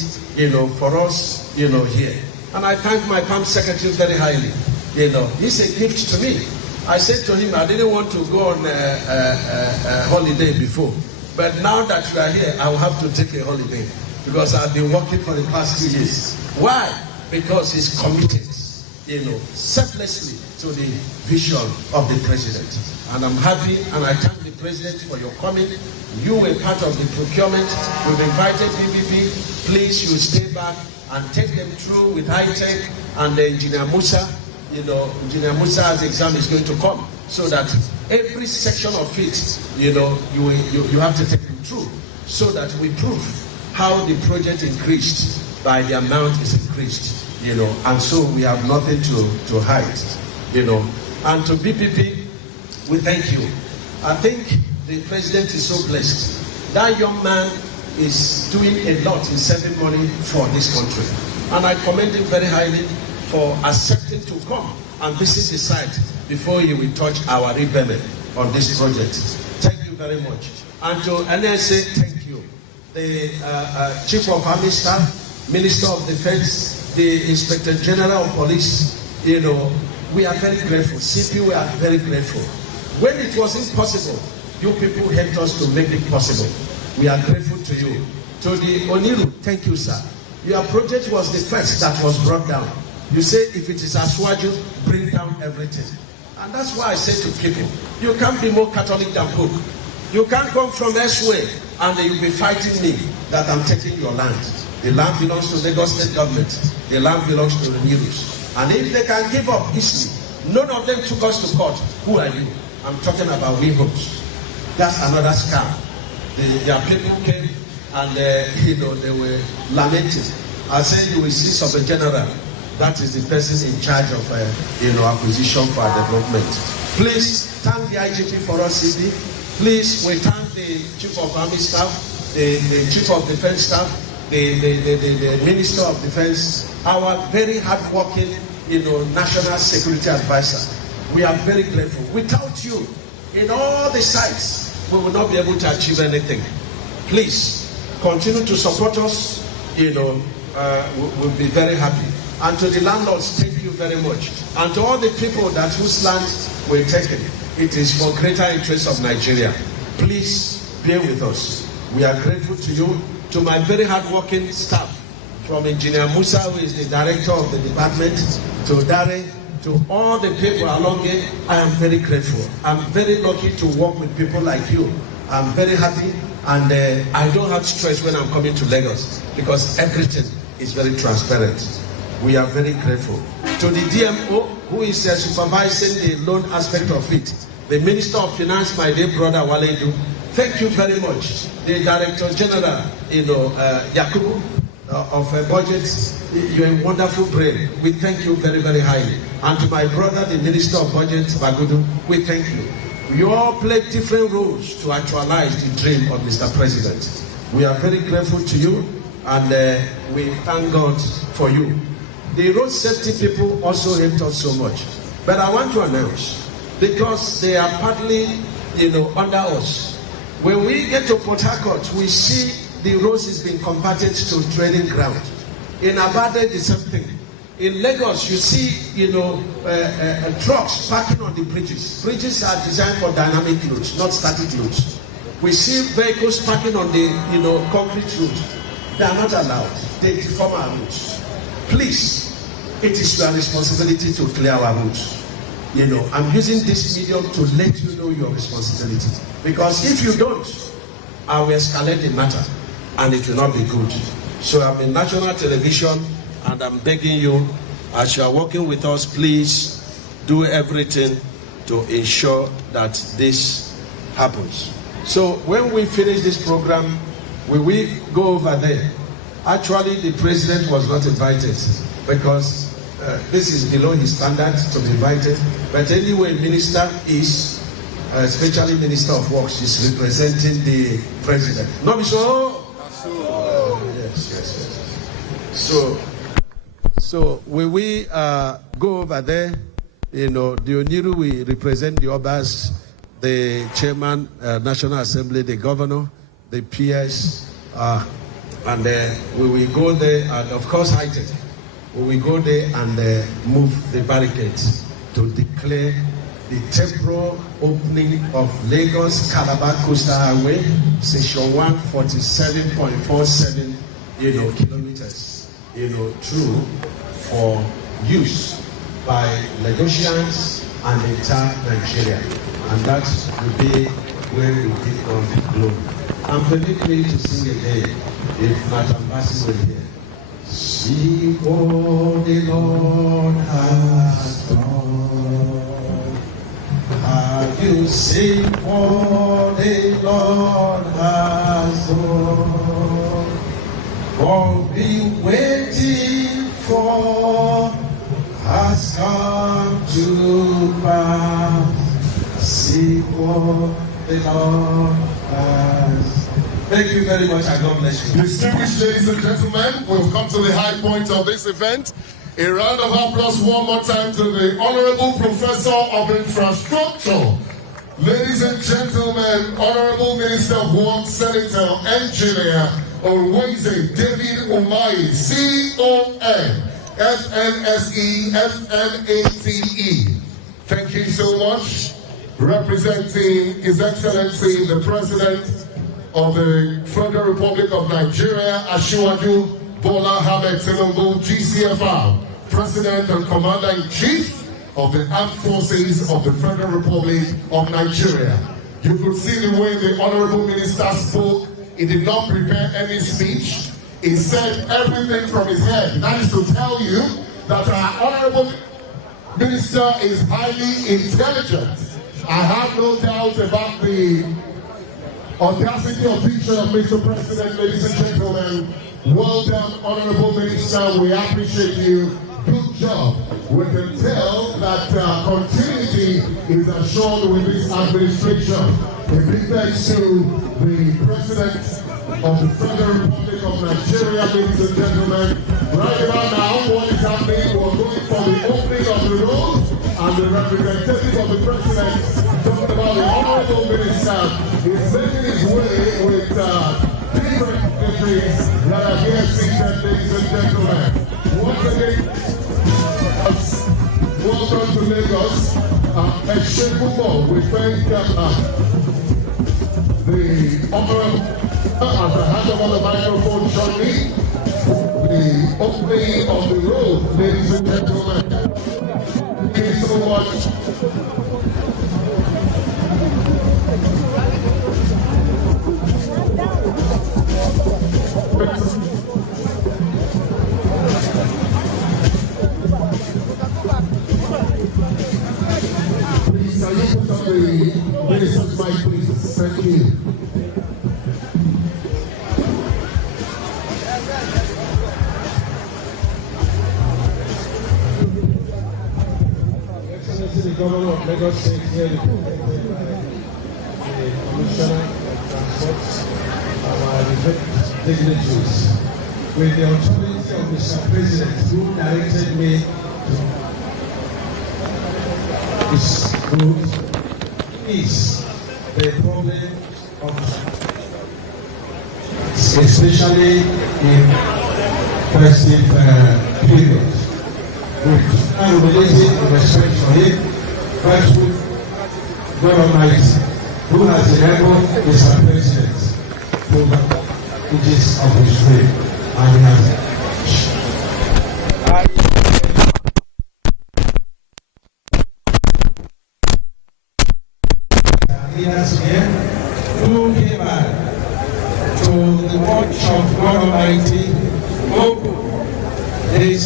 for us, here. And I thank my PAM secretary very highly. It's a gift to me. I said to him, I didn't want to go on a holiday before, but now that you are here, I will have to take a holiday because I've been working for the past 2 years. Why? Because he's committed, selflessly to the vision of the president. And I'm happy, and I thank the president for your coming. You were part of the procurement. We've invited PPP. Please, you stay back and take them through with high-tech and Engineer Musa. Engineer Musa's exam is going to come, so that every section of it, you have to take them through, so that we prove how the project increased by the amount is increased, and so we have nothing to hide, And to BPP, we thank you. I think the president is so blessed. That young man is doing a lot in saving money for this country, and I commend him very highly for accepting to come and visit the site before he will touch our repayment on this project. Thank you very much. And to NSA, thank you. The Chief of Army Staff, Minister of Defense, the Inspector General of Police, we are very grateful. CP, we are very grateful. When it was impossible, you people helped us to make it possible. We are grateful to you. To the Oniru, thank you, sir. Your project was the first that was brought down. You say, if it is Aswaju, bring down everything. And that's why I say to people, you can't be more Catholic than Pope. You can't come from elsewhere and you'll be fighting me that I'm taking your land. The land belongs to the Lagos State government. The land belongs to the News. And if they can give up easily, none of them took us to court. Who are you? I'm talking about Wiggles. That's another scam. Their people came and they were lamenting. I said, you will see Super General. That is the person in charge of acquisition for development. Please thank the IGP for us, CD. Please, we thank the Chief of Army Staff, the Chief of Defense Staff, the Minister of Defense, our very hardworking, National Security Advisor. We are very grateful. Without you, in all the sites, we will not be able to achieve anything. Please continue to support us. We'll be very happy. And to the landlords, thank you very much. And to all the people that whose land were taken, it is for greater interest of Nigeria. Please bear with us. We are grateful to you, to my very hardworking staff, from Engineer Musa, who is the director of the department, to Dare, to all the people along it. I am very grateful. I'm very lucky to work with people like you. I'm very happy, and I don't have stress when I'm coming to Lagos because everything is very transparent. We are very grateful. To the DMO, who is supervising the loan aspect of it, the Minister of Finance, my dear brother Waledu, thank you very much. The Director General, Yakubu, of Budget, you're a wonderful brain. We thank you very, very highly. And to my brother, the Minister of Budget, Bagudu, we thank you. You all play different roles to actualize the dream of Mr. President. We are very grateful to you, and we thank God for you. The road safety people also helped us so much. But I want to announce, because they are partly, under us. When we get to Port Harcourt, we see the roads is being converted to training ground. In Abade, the same thing. In Lagos, you see, trucks parking on the bridges. Bridges are designed for dynamic loads, not static loads. We see vehicles parking on the concrete road. They are not allowed. They deform our roads. Please, it is your responsibility to clear our roads. I'm using this medium to let you know your responsibility. Because if you don't, I will escalate the matter and it will not be good. So I'm in national television and I'm begging you, as you are working with us, please do everything to ensure that this happens. So when we finish this program, we go over there. Actually, the president was not invited because this is below his standard to be invited. But anyway, minister is, especially Minister of Works, is representing the president. No, be so? Yes. So when we go over there, the Oniru will represent the Obas, the chairman, National Assembly, the governor, the PS, and we will go there, and of course, high-tech. We will go there and move the barricades to declare the temporal opening of Lagos-Calabar Coastal Highway, section 147.47, kilometers, through for use by Lagosians and entire Nigeria. And that will be where we give on the globe. And permit me to sing again, if Madam Bassi will hear. See what the Lord has done. Have you seen what the Lord has done? What we waiting for has come to pass. See what the Lord has. Thank you very much and God bless you. Distinguished ladies and gentlemen, we've come to the high point of this event. A round of applause one more time to the Honorable Professor of Infrastructure. Ladies and gentlemen, Honorable Minister of Works, Senator, Engineer, Onweze David Umahi, CON, FNSE, FNATE. Thank you so much. Representing His Excellency, the President of the Federal Republic of Nigeria, Asiwaju Bola Ahmed Tinubu, GCFR, President and Commander-in-Chief of the Armed Forces of the Federal Republic of Nigeria. You could see the way the Honorable Minister spoke. He did not prepare any speech. He said everything from his head. That is to tell you that our Honorable Minister is highly intelligent. I have no doubt about the audacity of vision of Mr. President. Ladies and gentlemen, well done, Honorable Minister. We appreciate you. Good job. We can tell that continuity is assured with this administration. A big thanks to the President of the Federal Republic of Nigeria, ladies and gentlemen. Right about now, what is happening? We're going for the opening of the road, and the representative of the President talking about the Honorable Minister is making his way with different dignitaries that are here seated, ladies and gentlemen. Once again, welcome to Lagos. We thank the Honorable at the hand of the microphone shortly. The opening of the road, ladies and gentlemen. Thank you so much. Please, can you put up the minister's mic, please? Thank you. The Governor of Lagos State here, the Commissioner of Transport, our dignitaries, with the authority of Mr. President, who directed me to ease the problem of, especially in festive period. with humility and respect for him, gratitude, God Almighty, who has enabled Mr. President to the ages of his reign, and he has leaders here who came back to the watch of God Almighty, open this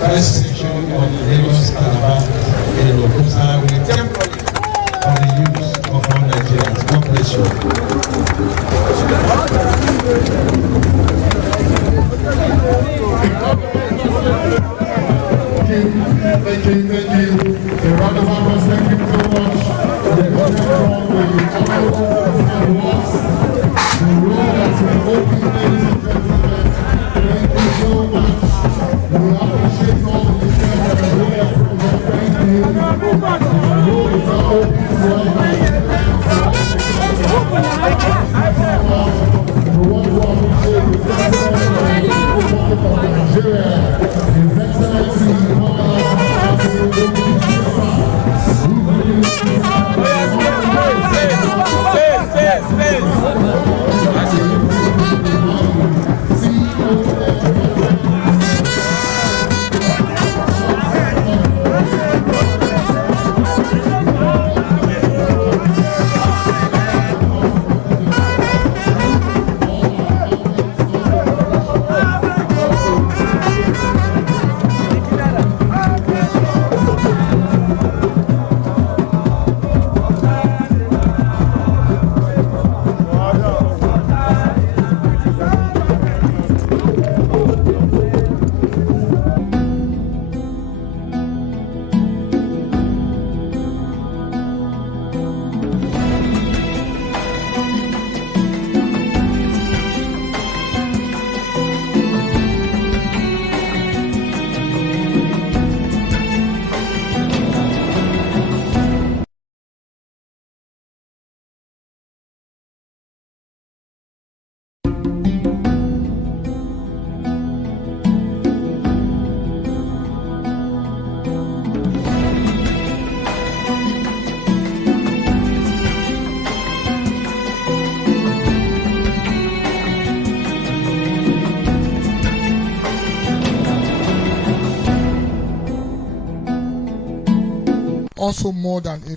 first section of the Lagos-Calabar in Lokusa with temporary for the use of all Nigerians. God bless you. Thank you. A round of applause. Thank you so much. The road has been open, ladies and gentlemen. Thank you so much. We appreciate all the details that are really approved. Thank you. The road is now open to all Nigerians. We want to appreciate the President of the Republic of Nigeria, His Excellency also more than a